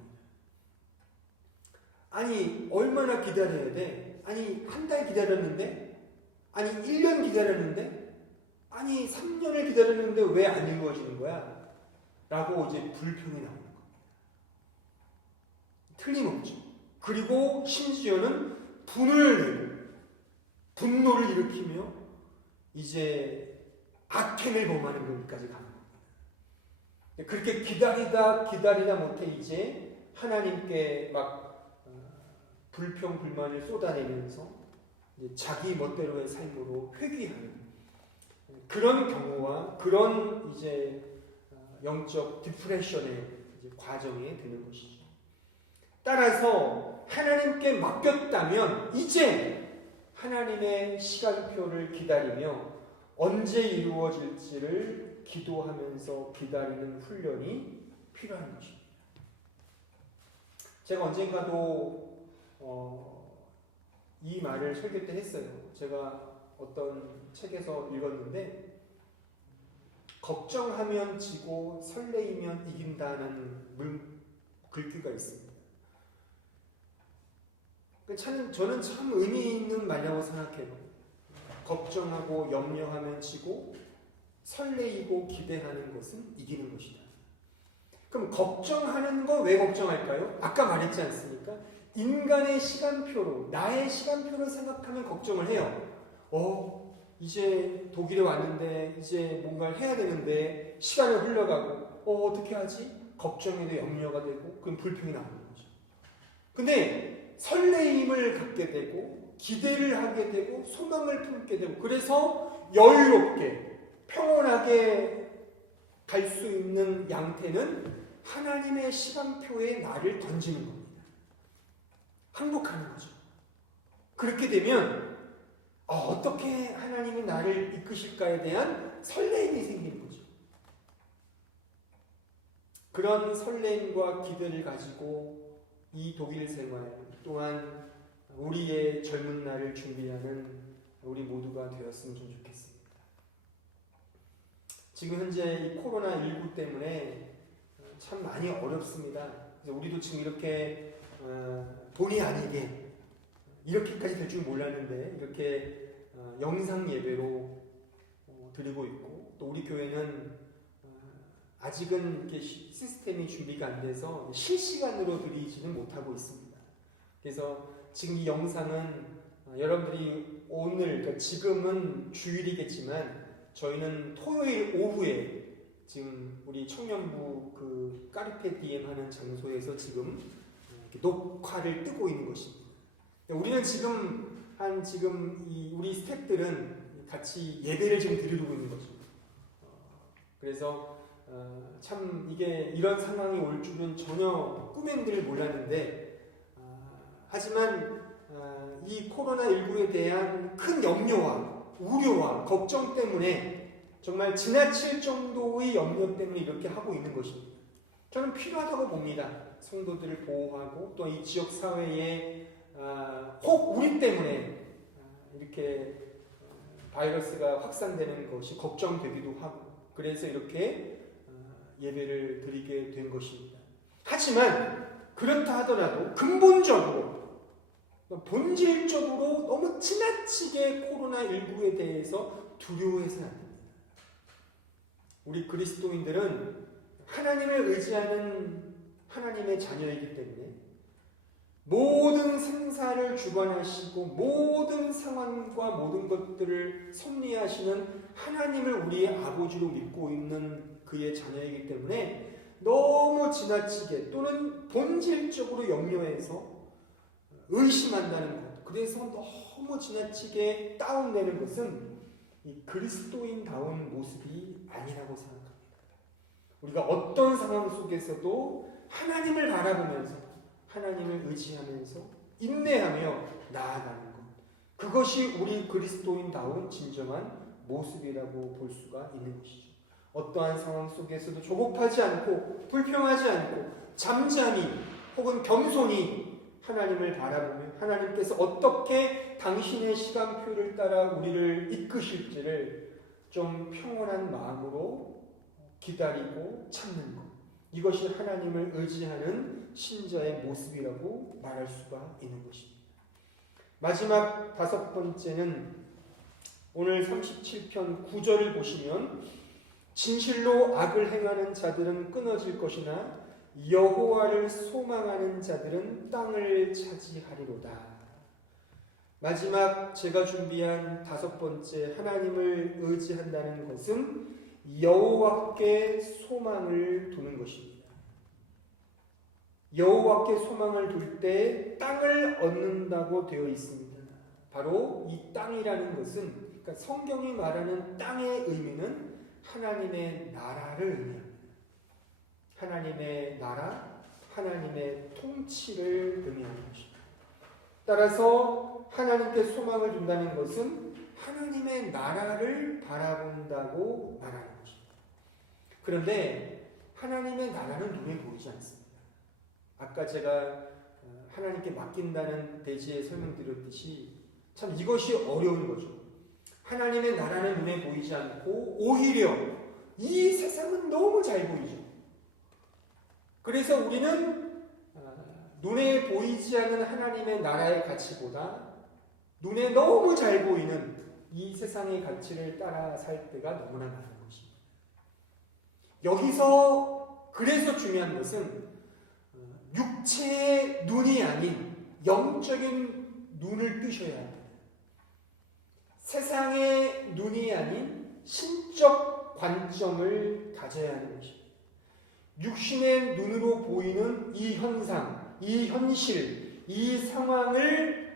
아니 얼마나 기다려야 돼? 아니 한 달 기다렸는데? 아니 1년 기다렸는데? 아니 3년을 기다렸는데 왜 안 이루어지는 거야? 라고 이제 불평이 나오는 겁니다. 틀림없죠. 그리고 심지어는 분노를 일으키며 이제 악행을 범하는 것까지 가는 겁니다. 그렇게 기다리다 못해 이제 하나님께 막 불평 불만을 쏟아내면서 이제 자기 멋대로의 삶으로 회귀하는 그런 경우와 그런 이제 영적 디프레션의 이제 과정에 드는 것이죠. 따라서 하나님께 맡겼다면 이제 하나님의 시간표를 기다리며 언제 이루어질지를 기도하면서 기다리는 훈련이 필요한 것입니다. 제가 언젠가도 이 말을 설교 때 했어요. 제가 어떤 책에서 읽었는데 걱정하면 지고 설레이면 이긴다는 글귀가 있습니다. 저는 참 의미 있는 말이라고 생각해요. 걱정하고 염려하면 지고 설레이고 기대하는 것은 이기는 것이다. 그럼 걱정하는 거 왜 걱정할까요? 아까 말했지 않습니까? 인간의 시간표로, 나의 시간표로 생각하면 걱정을 해요. 이제 독일에 왔는데 이제 뭔가를 해야 되는데 시간이 흘러가고 어떻게 하지? 걱정에도 염려가 되고 그럼 불평이 나오는 거죠. 근데 설레임을 갖게 되고 기대를 하게 되고 소망을 품게 되고 그래서 여유롭게 평온하게 갈 수 있는 양태는 하나님의 시간표에 나를 던지는 겁니다. 항복하는 거죠. 그렇게 되면 어떻게 하나님이 나를 이끄실까에 대한 설레임이 생기는 거죠. 그런 설렘과 기대를 가지고 이 독일 생활 또한 우리의 젊은 날을 준비하는 우리 모두가 되었으면 좀 좋겠습니다. 지금 현재 이 코로나19 때문에 참 많이 어렵습니다. 그래서 우리도 지금 이렇게 본의 아니게 이렇게까지 될 줄 몰랐는데 이렇게 영상 예배로 드리고 있고, 또 우리 교회는 아직은 이렇게 시스템이 준비가 안 돼서 실시간으로 드리지는 못하고 있습니다. 그래서 지금 이 영상은 여러분들이 오늘, 그러니까 지금은 주일이겠지만 저희는 토요일 오후에 지금 우리 청년부 그 까르페 디엠 하는 장소에서 지금 이렇게 녹화를 뜨고 있는 것입니다. 우리는 지금 우리 스태프들은 같이 예배를 지금 드리고 있는 거죠. 그래서 참 이게 이런 상황이 올 줄은 전혀 꿈엔들 몰랐는데, 하지만 이 코로나19에 대한 큰 염려와 우려와 걱정 때문에 정말 지나칠 정도의 염려 때문에 이렇게 하고 있는 것입니다. 저는 필요하다고 봅니다. 성도들을 보호하고 또 이 지역 사회에 혹 우리 때문에 이렇게 바이러스가 확산되는 것이 걱정되기도 하고, 그래서 이렇게 예배를 드리게 된 것입니다. 하지만 그렇다 하더라도 근본적으로 본질적으로 너무 지나치게 코로나19에 대해서 두려워해서는 안 됩니다. 우리 그리스도인들은 하나님을 의지하는 하나님의 자녀이기 때문에 모든 생사를 주관하시고 모든 상황과 모든 것들을 섭리하시는 하나님을 우리의 아버지로 믿고 있는 그의 자녀이기 때문에 너무 지나치게 또는 본질적으로 염려해서 의심한다는 것, 그래서 너무 지나치게 다운되는 것은 이 그리스도인다운 모습이 아니라고 생각합니다. 우리가 어떤 상황 속에서도 하나님을 바라보면서 하나님을 의지하면서 인내하며 나아가는 것, 그것이 우리 그리스도인다운 진정한 모습이라고 볼 수가 있는 것이죠. 어떠한 상황 속에서도 조급하지 않고 불평하지 않고 잠잠히 혹은 겸손히 하나님을 바라보며 하나님께서 어떻게 당신의 시간표를 따라 우리를 이끄실지를 좀 평온한 마음으로 기다리고 참는 것, 이것이 하나님을 의지하는 신자의 모습이라고 말할 수가 있는 것입니다. 마지막 5번째는 오늘 37편 9절을 보시면 진실로 악을 행하는 자들은 끊어질 것이나 여호와를 소망하는 자들은 땅을 차지하리로다. 마지막 제가 준비한 5번째 하나님을 의지한다는 것은 여호와께 소망을 두는 것입니다. 여호와께 소망을 둘 때 땅을 얻는다고 되어 있습니다. 바로 이 땅이라는 것은, 그러니까 성경이 말하는 땅의 의미는 하나님의 나라를 의미합니다. 하나님의 나라, 하나님의 통치를 의미하는 것입니다. 따라서 하나님께 소망을 둔다는 것은 하나님의 나라를 바라본다고 말하는 것입니다. 그런데 하나님의 나라는 눈에 보이지 않습니다. 아까 제가 하나님께 맡긴다는 대지에 설명드렸듯이 참 이것이 어려운 거죠. 하나님의 나라는 눈에 보이지 않고 오히려 이 세상은 너무 잘 보이죠. 그래서 우리는 눈에 보이지 않는 하나님의 나라의 가치보다 눈에 너무 잘 보이는 이 세상의 가치를 따라 살 때가 너무나 많은 것입니다. 여기서 그래서 중요한 것은 육체의 눈이 아닌 영적인 눈을 뜨셔야 합니다. 세상의 눈이 아닌 신적 관점을 가져야 하는 것입니다. 육신의 눈으로 보이는 이 현상, 이 현실, 이 상황을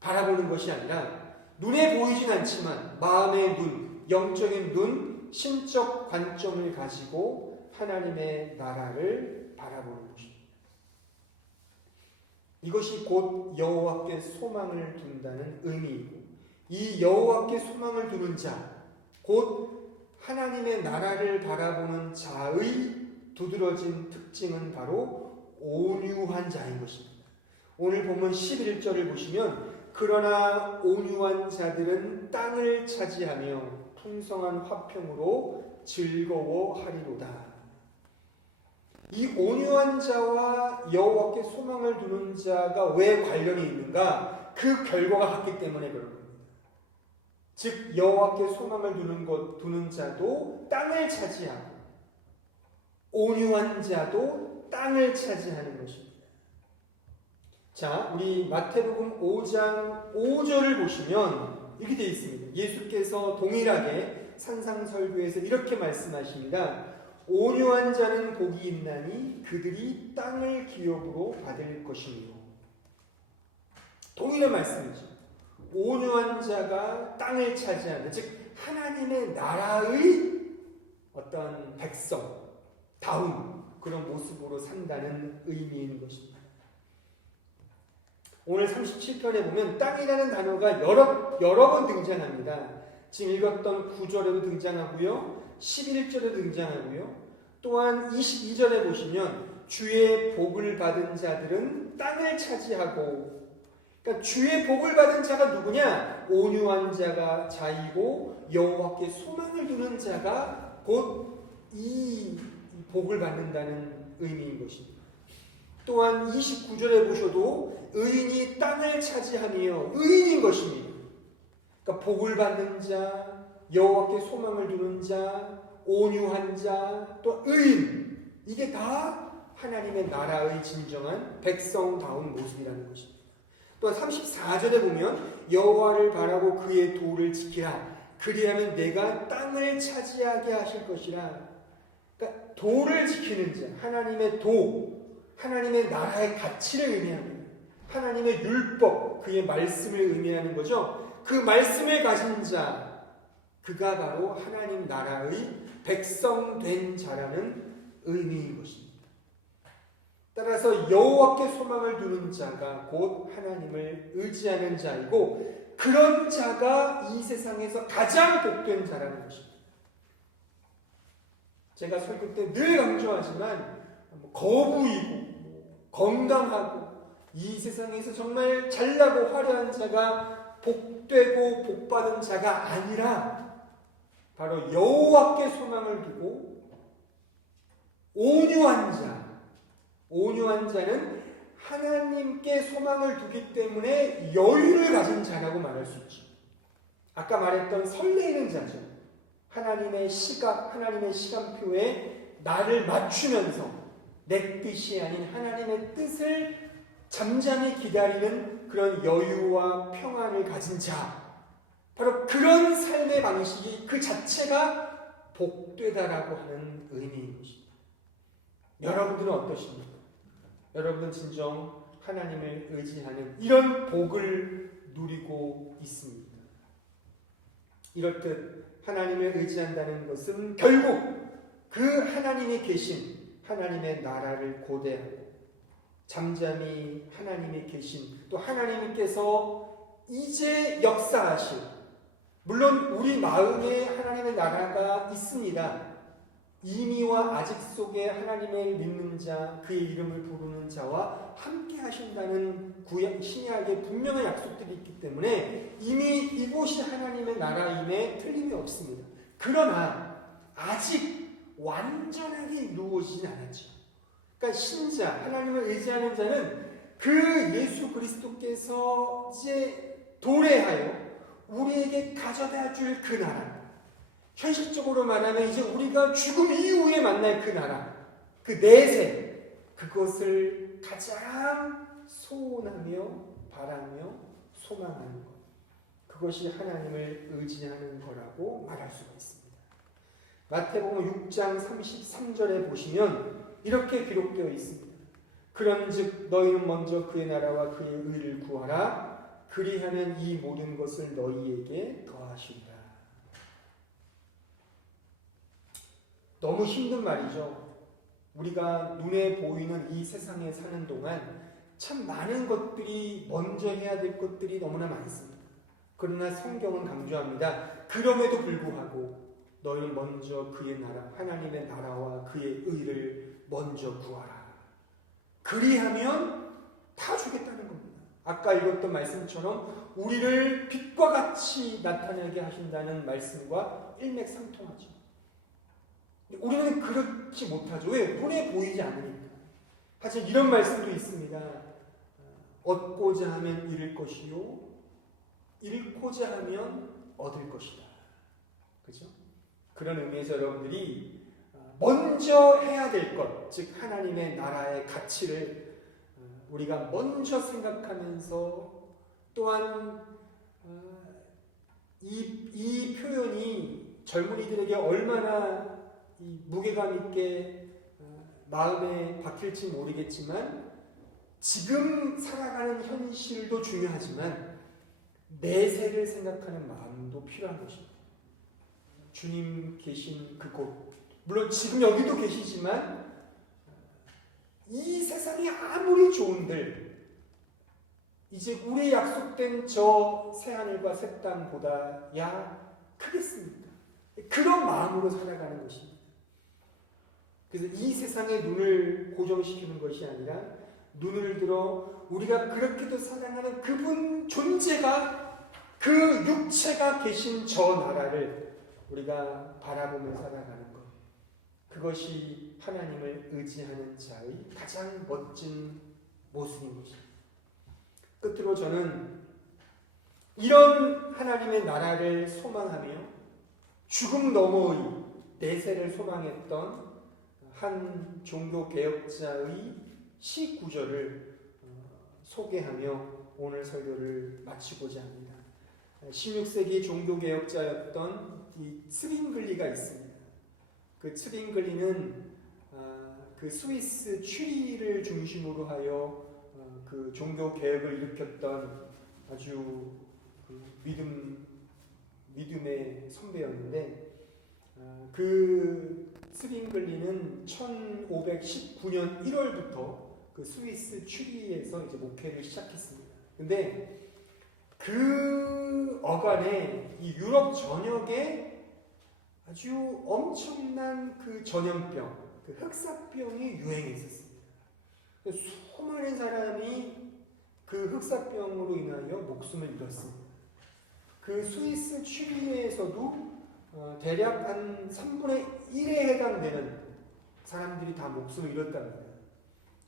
바라보는 것이 아니라 눈에 보이진 않지만 마음의 눈, 영적인 눈, 신적 관점을 가지고 하나님의 나라를 바라보는 것입니다. 이것이 곧 여호와께 소망을 둔다는 의미이고, 이 여호와께 소망을 두는 자, 곧 하나님의 나라를 바라보는 자의 두드러진 특징은 바로 온유한 자인 것입니다. 오늘 본문 11절을 보시면 그러나 온유한 자들은 땅을 차지하며 풍성한 화평으로 즐거워하리로다. 이 온유한 자와 여호와께 소망을 두는 자가 왜 관련이 있는가? 그 결과가 같기 때문에 그런 겁니다. 즉 여호와께 소망을 두는 자도 땅을 차지하고 온유한 자도 땅을 차지하는 것입니다. 자, 우리 마태복음 5장 5절을 보시면 이렇게 되어 있습니다. 예수께서 동일하게 산상설교에서 이렇게 말씀하십니다. 온유한 자는 복이 있나니 그들이 땅을 기업으로 받을 것이며. 동일한 말씀이죠. 온유한 자가 땅을 차지하는, 즉 하나님의 나라의 어떤 백성다운 그런 모습으로 산다는 의미인 것입니다. 오늘 37편에 보면 땅이라는 단어가 여러 번 등장합니다. 지금 읽었던 9절에도 등장하고요, 11절에 등장하고요, 또한 22절에 보시면 주의 복을 받은 자들은 땅을 차지하고, 그러니까 주의 복을 받은 자가 누구냐? 온유한 자가 자이고 여호와께 소망을 두는 자가 곧 이 복을 받는다는 의미인 것입니다. 또한 29절에 보셔도 의인이 땅을 차지하며 의인인 것입니다. 그러니까 복을 받는 자, 여호와께 소망을 두는 자, 온유한 자, 또 의인, 이게 다 하나님의 나라의 진정한 백성다운 모습이라는 것입니다. 또 34절에 보면 여호와를 바라고 그의 도를 지키라. 그리하면 내가 땅을 차지하게 하실 것이라. 그러니까 도를 지키는 자, 하나님의 도, 하나님의 나라의 가치를 의미합니다. 하나님의 율법, 그의 말씀을 의미하는 거죠. 그 말씀을 가진 자, 그가 바로 하나님 나라의 백성된 자라는 의미인 것입니다. 따라서 여호와께 소망을 두는 자가 곧 하나님을 의지하는 자이고, 그런 자가 이 세상에서 가장 복된 자라는 것입니다. 제가 설교 때 늘 강조하지만 거부이고 건강하고 이 세상에서 정말 잘나고 화려한 자가 복되고 복받은 자가 아니라 바로 여호와께 소망을 두고 온유한 자, 온유한 자는 하나님께 소망을 두기 때문에 여유를 가진 자라고 말할 수 있죠. 아까 말했던 설레이는 자죠. 하나님의 시각, 하나님의 시간표에 나를 맞추면서 내 뜻이 아닌 하나님의 뜻을 잠잠히 기다리는 그런 여유와 평안을 가진 자, 바로 그런 삶의 방식이 그 자체가 복되다라고 하는 의미인 것입니다. 여러분들은 어떠십니까? 여러분은 진정 하나님을 의지하는 이런 복을 누리고 있습니다. 이렇듯 하나님을 의지한다는 것은 결국 그 하나님이 계신 하나님의 나라를 고대하고 잠잠히 하나님이 계신, 또 하나님께서 이제 역사하실, 물론 우리 마음에 하나님의 나라가 있습니다. 이미와 아직 속에 하나님을 믿는 자, 그의 이름을 부르는 자와 함께 하신다는 신약에 분명한 약속들이 있기 때문에 이미 이곳이 하나님의 나라임에 틀림이 없습니다. 그러나 아직 완전하게 이루어지진 않았죠. 그러니까 신자, 하나님을 의지하는 자는 그 예수 그리스도께서 이제 도래하여 우리에게 가져다 줄 그 나라, 현실적으로 말하면 이제 우리가 죽음 이후에 만날 그 나라, 그 내세, 그것을 가장 소원하며 바라며 소망하는 것, 그것이 하나님을 의지하는 거라고 말할 수가 있습니다. 마태복음 6장 33절에 보시면 이렇게 기록되어 있습니다. 그런즉 너희는 먼저 그의 나라와 그의 의를 구하라. 그리하면 이 모든 것을 너희에게 더하시리라. 너무 힘든 말이죠. 우리가 눈에 보이는 이 세상에 사는 동안 참 많은 것들이 먼저 해야 될 것들이 너무나 많습니다. 그러나 성경은 강조합니다. 그럼에도 불구하고 너희 먼저 그의 나라, 하나님의 나라와 그의 의를 먼저 구하라. 그리하면 다 주겠다는 겁니다. 아까 읽었던 말씀처럼 우리를 빛과 같이 나타나게 하신다는 말씀과 일맥상통하죠. 우리는 그렇지 못하죠. 왜? 눈에 보이지 않으니까. 하지만 이런 말씀도 있습니다. 얻고자 하면 잃을 것이요, 잃고자 하면 얻을 것이다. 그죠? 그런 의미에서 여러분들이 먼저 해야 될 것, 즉 하나님의 나라의 가치를 우리가 먼저 생각하면서 또한 이 표현이 젊은이들에게 얼마나 무게감 있게 마음에 박힐지 모르겠지만 지금 살아가는 현실도 중요하지만 내세를 생각하는 마음도 필요한 것입니다. 주님 계신 그곳, 물론 지금 여기도 계시지만 이 세상이 아무리 좋은들 이제 우리의 약속된 저 새하늘과 새 땅보다 야 크겠습니까? 그런 마음으로 살아가는 것입니다. 그래서 이 세상에 눈을 고정시키는 것이 아니라 눈을 들어 우리가 그렇게도 사랑하는 그분 존재가, 그 육체가 계신 저 나라를 우리가 바라보며 살아가는 것, 그것이 하나님을 의지하는 자의 가장 멋진 모습인 것입니다. 끝으로 저는 이런 하나님의 나라를 소망하며 죽음 너머의 내세를 소망했던 한 종교개혁자의 시 구절을 소개하며 오늘 설교를 마치고자 합니다. 16세기 종교개혁자였던 이 츠빙글리가 있습니다. 그 츠빙글리는 그 스위스 취리를 중심으로 하여 그 종교개혁을 일으켰던 아주 그 믿음의 선배였는데 그 츠빙글리는 1519년 1월부터 그 스위스 취리에서 이제 목회를 시작했습니다. 근데 그 어간에 이 유럽 전역에 아주 엄청난 그 전염병, 그 흑사병이 유행했었습니다. 수많은 사람이 그 흑사병으로 인하여 목숨을 잃었습니다. 그 스위스 취리에서도 대략 한 3분의 1에 해당되는 사람들이 다 목숨을 잃었답니다.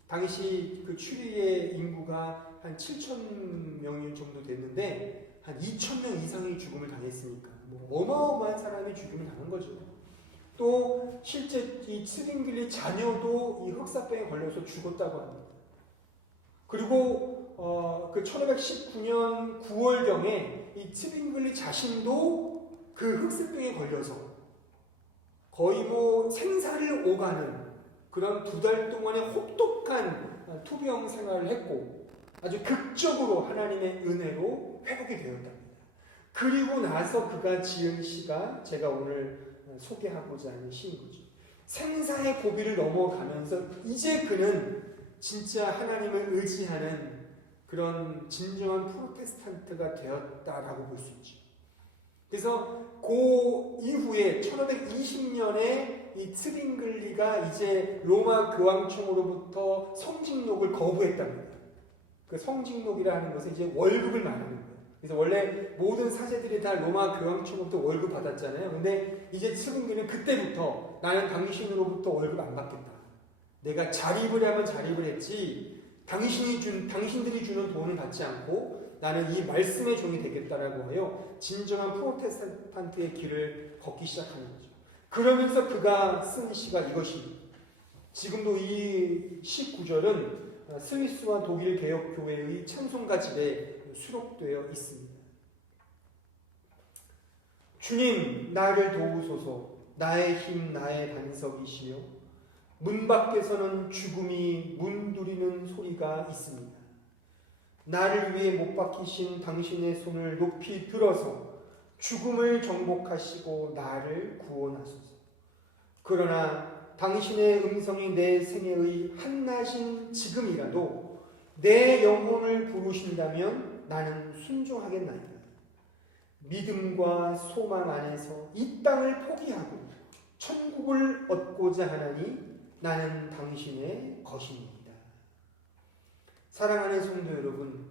당시 그 취리의 인구가 한 7,000명 정도 됐는데 한 2,000명 이상이 죽음을 당했으니까 어마어마한 사람이 죽음을 당한 거죠. 또 실제 이 츠빙글리 자녀도 이 흑사병에 걸려서 죽었다고 합니다. 그리고 그 1519년 9월경에 이 츠빙글리 자신도 그 흑사병에 걸려서 거의 생사를 오가는 그런 2달 동안의 혹독한 투병 생활을 했고 아주 극적으로 하나님의 은혜로 회복이 되었답니다. 그리고 나서 그가 지은 시가 제가 오늘 소개하고자 하는 시인 거죠. 생사의 고비를 넘어가면서 이제 그는 진짜 하나님을 의지하는 그런 진정한 프로테스탄트가 되었다라고 볼 수 있죠. 그래서 그 이후에 1520년에 이 츠빙글리가 이제 로마 교황청으로부터 성직록을 거부했답니다. 그 성직록이라는 것은 이제 월급을 말하는 거예요. 그래서 원래 모든 사제들이 다 로마 교황청으로부터 월급 받았잖아요. 근데 이제 츠빙글리는 그때부터 나는 당신으로부터 월급 안 받겠다. 내가 자립을 하면 자립을 했지 당신들이 주는 돈을 받지 않고 나는 이 말씀의 종이 되겠다라고 하여 진정한 프로테스탄트의 길을 걷기 시작하는 거죠. 그러면서 그가 쓴 시가 이것입니다. 지금도 이 시 구절은 스위스와 독일 개혁교회의 찬송가집에 수록되어 있습니다. 주님 나를 도우소서. 나의 힘 나의 반석이시여. 문 밖에서는 죽음이 문두리는 소리가 있습니다. 나를 위해 못 박히신 당신의 손을 높이 들어서 죽음을 정복하시고 나를 구원하소서. 그러나 당신의 음성이 내 생애의 한낮인 지금이라도 내 영혼을 부르신다면 나는 순종하겠나이다. 믿음과 소망 안에서 이 땅을 포기하고 천국을 얻고자 하나니 나는 당신의 것입니다. 사랑하는 성도 여러분,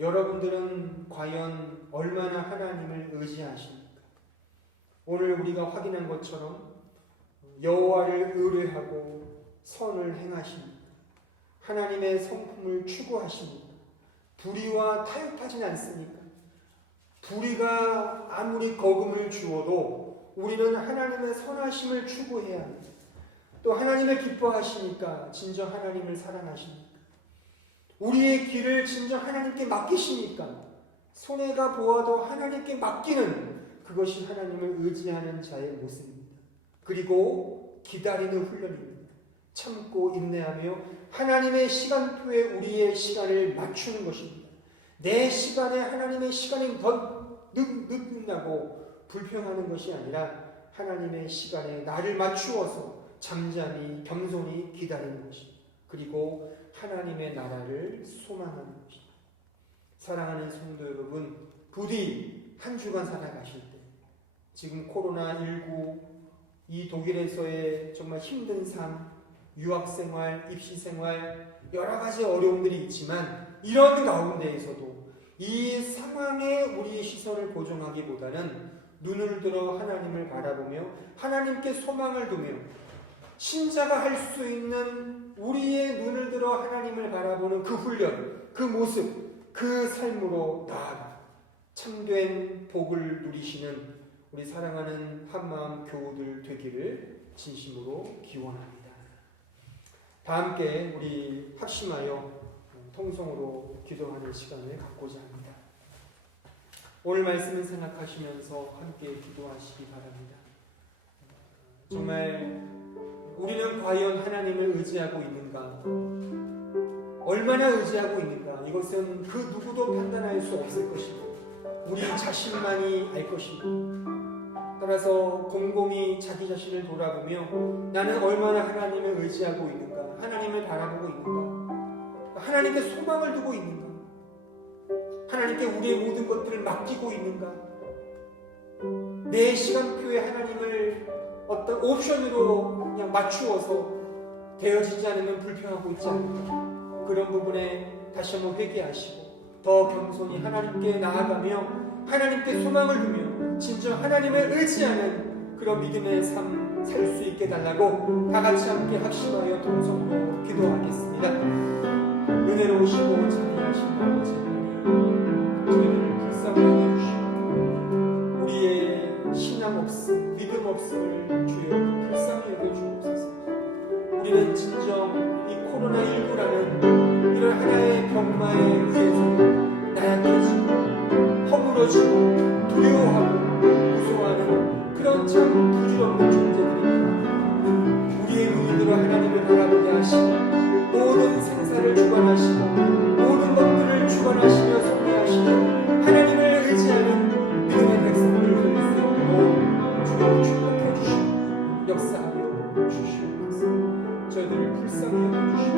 여러분들은 과연 얼마나 하나님을 의지하십니까? 오늘 우리가 확인한 것처럼 여호와를 의뢰하고 선을 행하십니까? 하나님의 성품을 추구하십니까? 불의와 타협하진 않습니까? 불의가 아무리 거금을 주어도 우리는 하나님의 선하심을 추구해야 합니다. 또 하나님을 기뻐하시니까 진정 하나님을 사랑하십니까? 우리의 길을 진정 하나님께 맡기십니까? 손해가 보아도 하나님께 맡기는 그것이 하나님을 의지하는 자의 모습입니다. 그리고 기다리는 훈련입니다. 참고 인내하며 하나님의 시간표에 우리의 시간을 맞추는 것입니다. 내 시간에 하나님의 시간이 더 늦는다고 불평하는 것이 아니라 하나님의 시간에 나를 맞추어서 잠잠히 겸손히 기다리는 것입니다. 그리고 하나님의 나라를 소망하는 것입니다. 사랑하는 성도 여러분, 부디 한 주간 살아가실 때 지금 코로나19 이 독일에서의 정말 힘든 삶, 유학생활, 입시생활 여러 가지 어려움들이 있지만 이런 가운데에서도 이 상황에 우리의 시선을 고정하기보다는 눈을 들어 하나님을 바라보며 하나님께 소망을 두며 신자가 할 수 있는 우리의 눈을 들어 하나님을 바라보는 그 훈련, 그 모습, 그 삶으로 나아가 참된 복을 누리시는 우리 사랑하는 한마음 교우들 되기를 진심으로 기원합니다. 다 함께 우리 합심하여 통성으로 기도하는 시간을 갖고자 합니다. 오늘 말씀을 생각하시면서 함께 기도하시기 바랍니다. 정말 우리는 과연 하나님을 의지하고 있는가? 얼마나 의지하고 있는가? 이것은 그 누구도 판단할 수 없을 것이고 우리 자신만이 알 것이고 따라서 곰곰이 자기 자신을 돌아보며 나는 얼마나 하나님을 의지하고 있는가? 하나님을 바라보고 있는가? 하나님께 소망을 두고 있는가? 하나님께 우리의 모든 것들을 맡기고 있는가? 내 시간표에 하나님을 어떤 옵션으로 그냥 맞추어서 되어지지 않으면 불평하고 있지 않을까? 그런 부분에 다시 한번 회개하시고 더 겸손히 하나님께 나아가며 하나님께 소망을 두며 진정 하나님을 의지하는 그런 믿음의 삶 살 수 있게 달라고 다 같이 함께 합심하여 동성으로 기도하겠습니다. 은혜로우시고 자비하신 아버지 하나님, 저희를 불쌍히 여겨주시고 우리의 신앙 없음, 믿음 없음을 주여 불쌍히 여겨주옵소서. 우리는 진정 이 코로나19라는 이런 하나의 병마에 의해서 나약해지고 허물어지고 두려워하고 무서워하는 그런 참 부질없는 존재들입니다. 우리의 눈으로 하나님을 바라보게 하시고 모든 생사를 주관하시고 모든 것들을 주관하시며 섭리하시는 하나님을 의지하는 믿음의 백성들을 될 수 있도록 주여 축복해 주시고 역사하여 주시옵소서. 저희들을 불쌍히 여겨주시고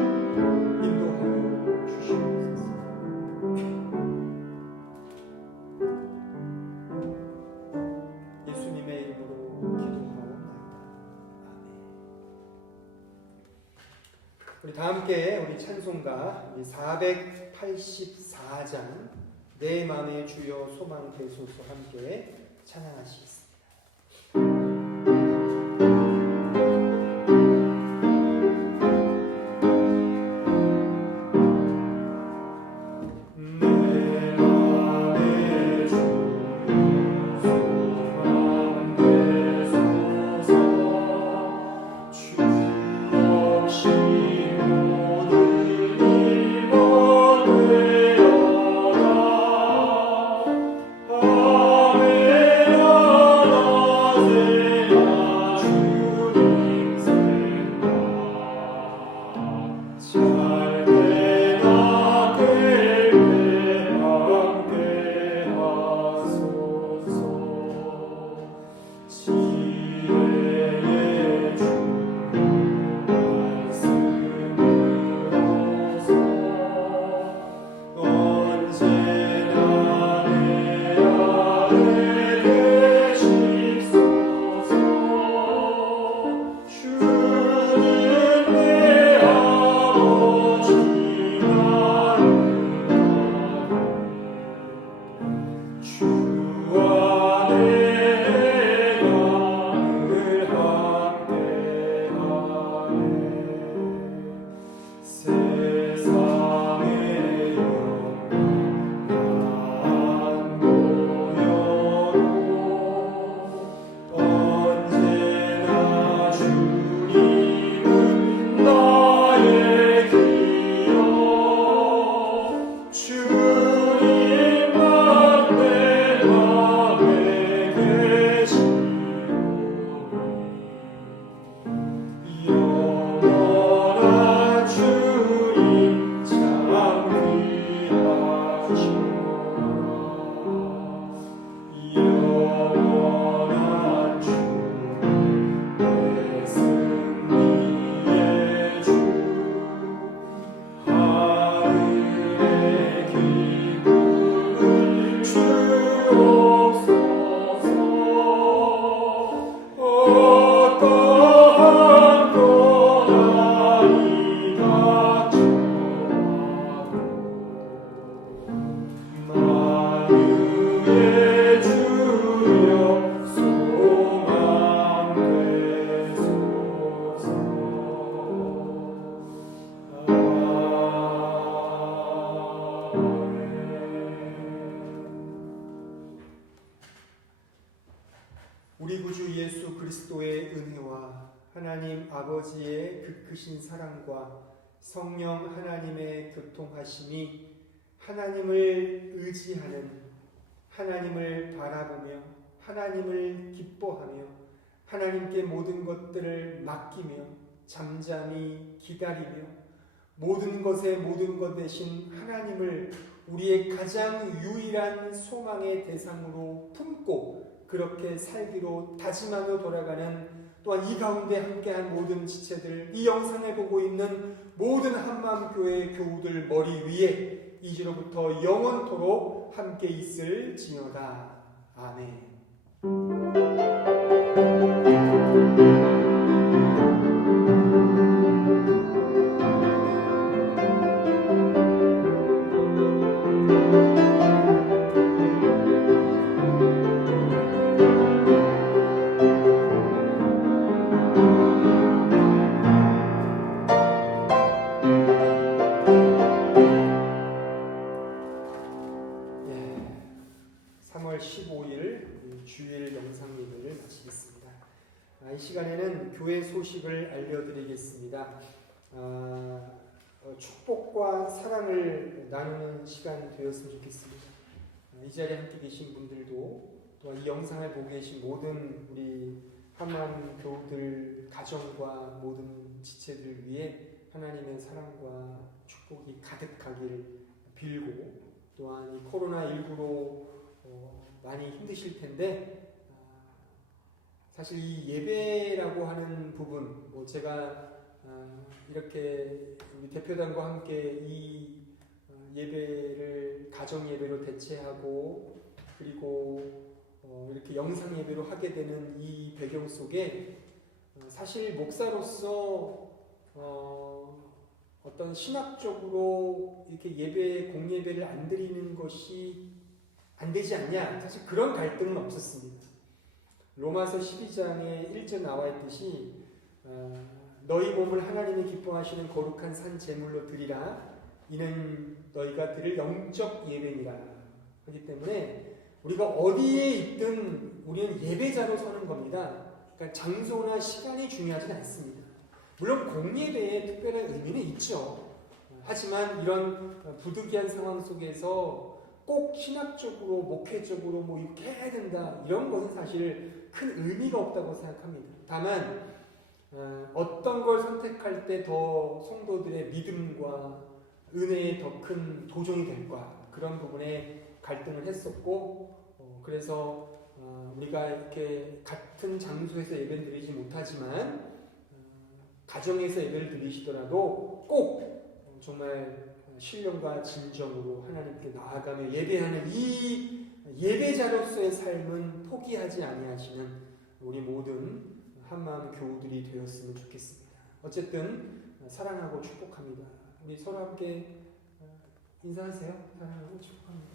인도하여 주시옵소서. 예수님의 이름으로 기도하옵나이다. 아멘. 우리 다 함께 우리 찬송가 484장 내 맘의 주여 소망 되소서 함께 찬양하시겠습니다. 아멘. 그리스도의 은혜와 하나님 아버지의 그 크신 사랑과 성령 하나님의 교통하심이 하나님을 의지하는, 하나님을 바라보며 하나님을 기뻐하며 하나님께 모든 것들을 맡기며 잠잠히 기다리며 모든 것의 모든 것 대신 하나님을 우리의 가장 유일한 소망의 대상으로 품고 그렇게 살기로 다짐하며 돌아가는, 또한 이 가운데 함께한 모든 지체들, 이 영상을 보고 있는 모든 한마음교회 교우들 머리 위에 이제로부터 영원토록 함께 있을지어다. 아멘. 이 시간에는 교회 소식을 알려드리겠습니다. 축복과 사랑을 나누는 시간이 되었으면 좋겠습니다. 이 자리에 함께 계신 분들도 또한 이 영상을 보고 계신 모든 우리 한마음 교우들 가정과 모든 지체들 위해 하나님의 사랑과 축복이 가득하길 빌고, 또한 이 코로나19로 많이 힘드실 텐데 사실 이 예배라고 하는 부분, 제가 이렇게 우리 대표단과 함께 이 예배를 가정 예배로 대체하고 그리고 이렇게 영상 예배로 하게 되는 이 배경 속에 사실 목사로서 어떤 신학적으로 이렇게 예배 공예배를 안 드리는 것이 안 되지 않냐, 사실 그런 갈등은 없었습니다. 로마서 12장에 1절 나와 있듯이 너희 몸을 하나님이 기뻐하시는 거룩한 산 제물로 드리라, 이는 너희가 드릴 영적 예배니라 하기 때문에 우리가 어디에 있든 우리는 예배자로 서는 겁니다. 그러니까 장소나 시간이 중요하지 않습니다. 물론 공예배에 특별한 의미는 있죠. 하지만 이런 부득이한 상황 속에서 꼭 신학적으로 목회적으로 뭐 이렇게 해야 된다, 이런 것은 사실 큰 의미가 없다고 생각합니다. 다만 어떤 걸 선택할 때 더 성도들의 믿음과 은혜에 더 큰 도전이 될까, 그런 부분에 갈등을 했었고, 그래서 우리가 이렇게 같은 장소에서 예배를 드리지 못하지만 가정에서 예배를 드리시더라도 꼭 정말 신령과 진정으로 하나님께 나아가며 예배하는 이 예배자로서의 삶은 포기하지 아니하시는 우리 모든 한마음 교우들이 되었으면 좋겠습니다. 어쨌든 사랑하고 축복합니다. 우리 서로 함께 인사하세요. 사랑하고 축복합니다.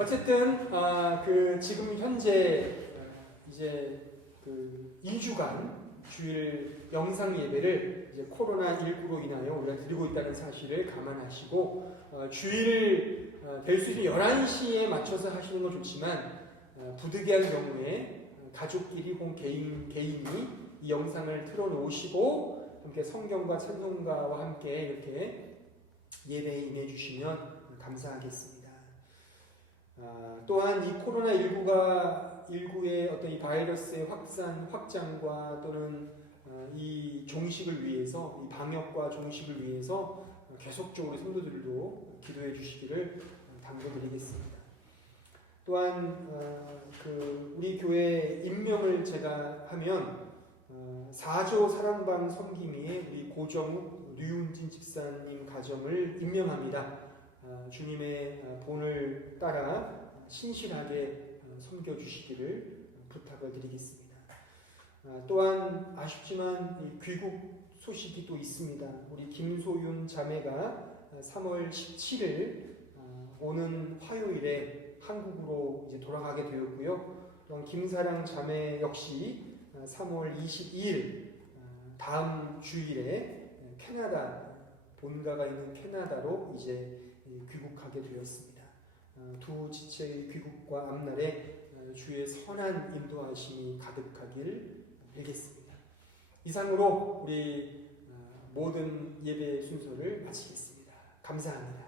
어쨌든 지금 현재 이제 2주간 주일 영상 예배를 이제 코로나19로 인하여 우리가 드리고 있다는 사실을 감안하시고 주일 될 수 있는 11시에 맞춰서 하시는 건 좋지만 부득이한 경우에 가족끼리 혹은 개인이 이 영상을 틀어놓으시고 함께 성경과 찬송가와 함께 이렇게 예배에 임해주시면 감사하겠습니다. 또한 이 코로나19의 어떤 이 바이러스의 확장과 또는 이 종식을 위해서, 이 방역과 종식을 위해서 계속적으로 성도들도 기도해 주시기를 당부드리겠습니다. 또한 우리 교회 임명을 제가 하면 4조 사랑방 섬김위에 우리 고정욱 류운진 집사님 가정을 임명합니다. 주님의 본을 따라 신실하게 섬겨주시기를 부탁을 드리겠습니다. 또한 아쉽지만 이 귀국 소식이 또 있습니다. 우리 김소윤 자매가 3월 17일 오는 화요일에 한국으로 이제 돌아가게 되었고요. 또한 김사랑 자매 역시 3월 22일 다음 주일에 캐나다, 본가가 있는 캐나다로 이제 귀국하게 되었습니다. 두 지체의 귀국과 앞날에 주의 선한 인도하심이 가득하길 빌겠습니다. 이상으로 우리 모든 예배 순서를 마치겠습니다. 감사합니다.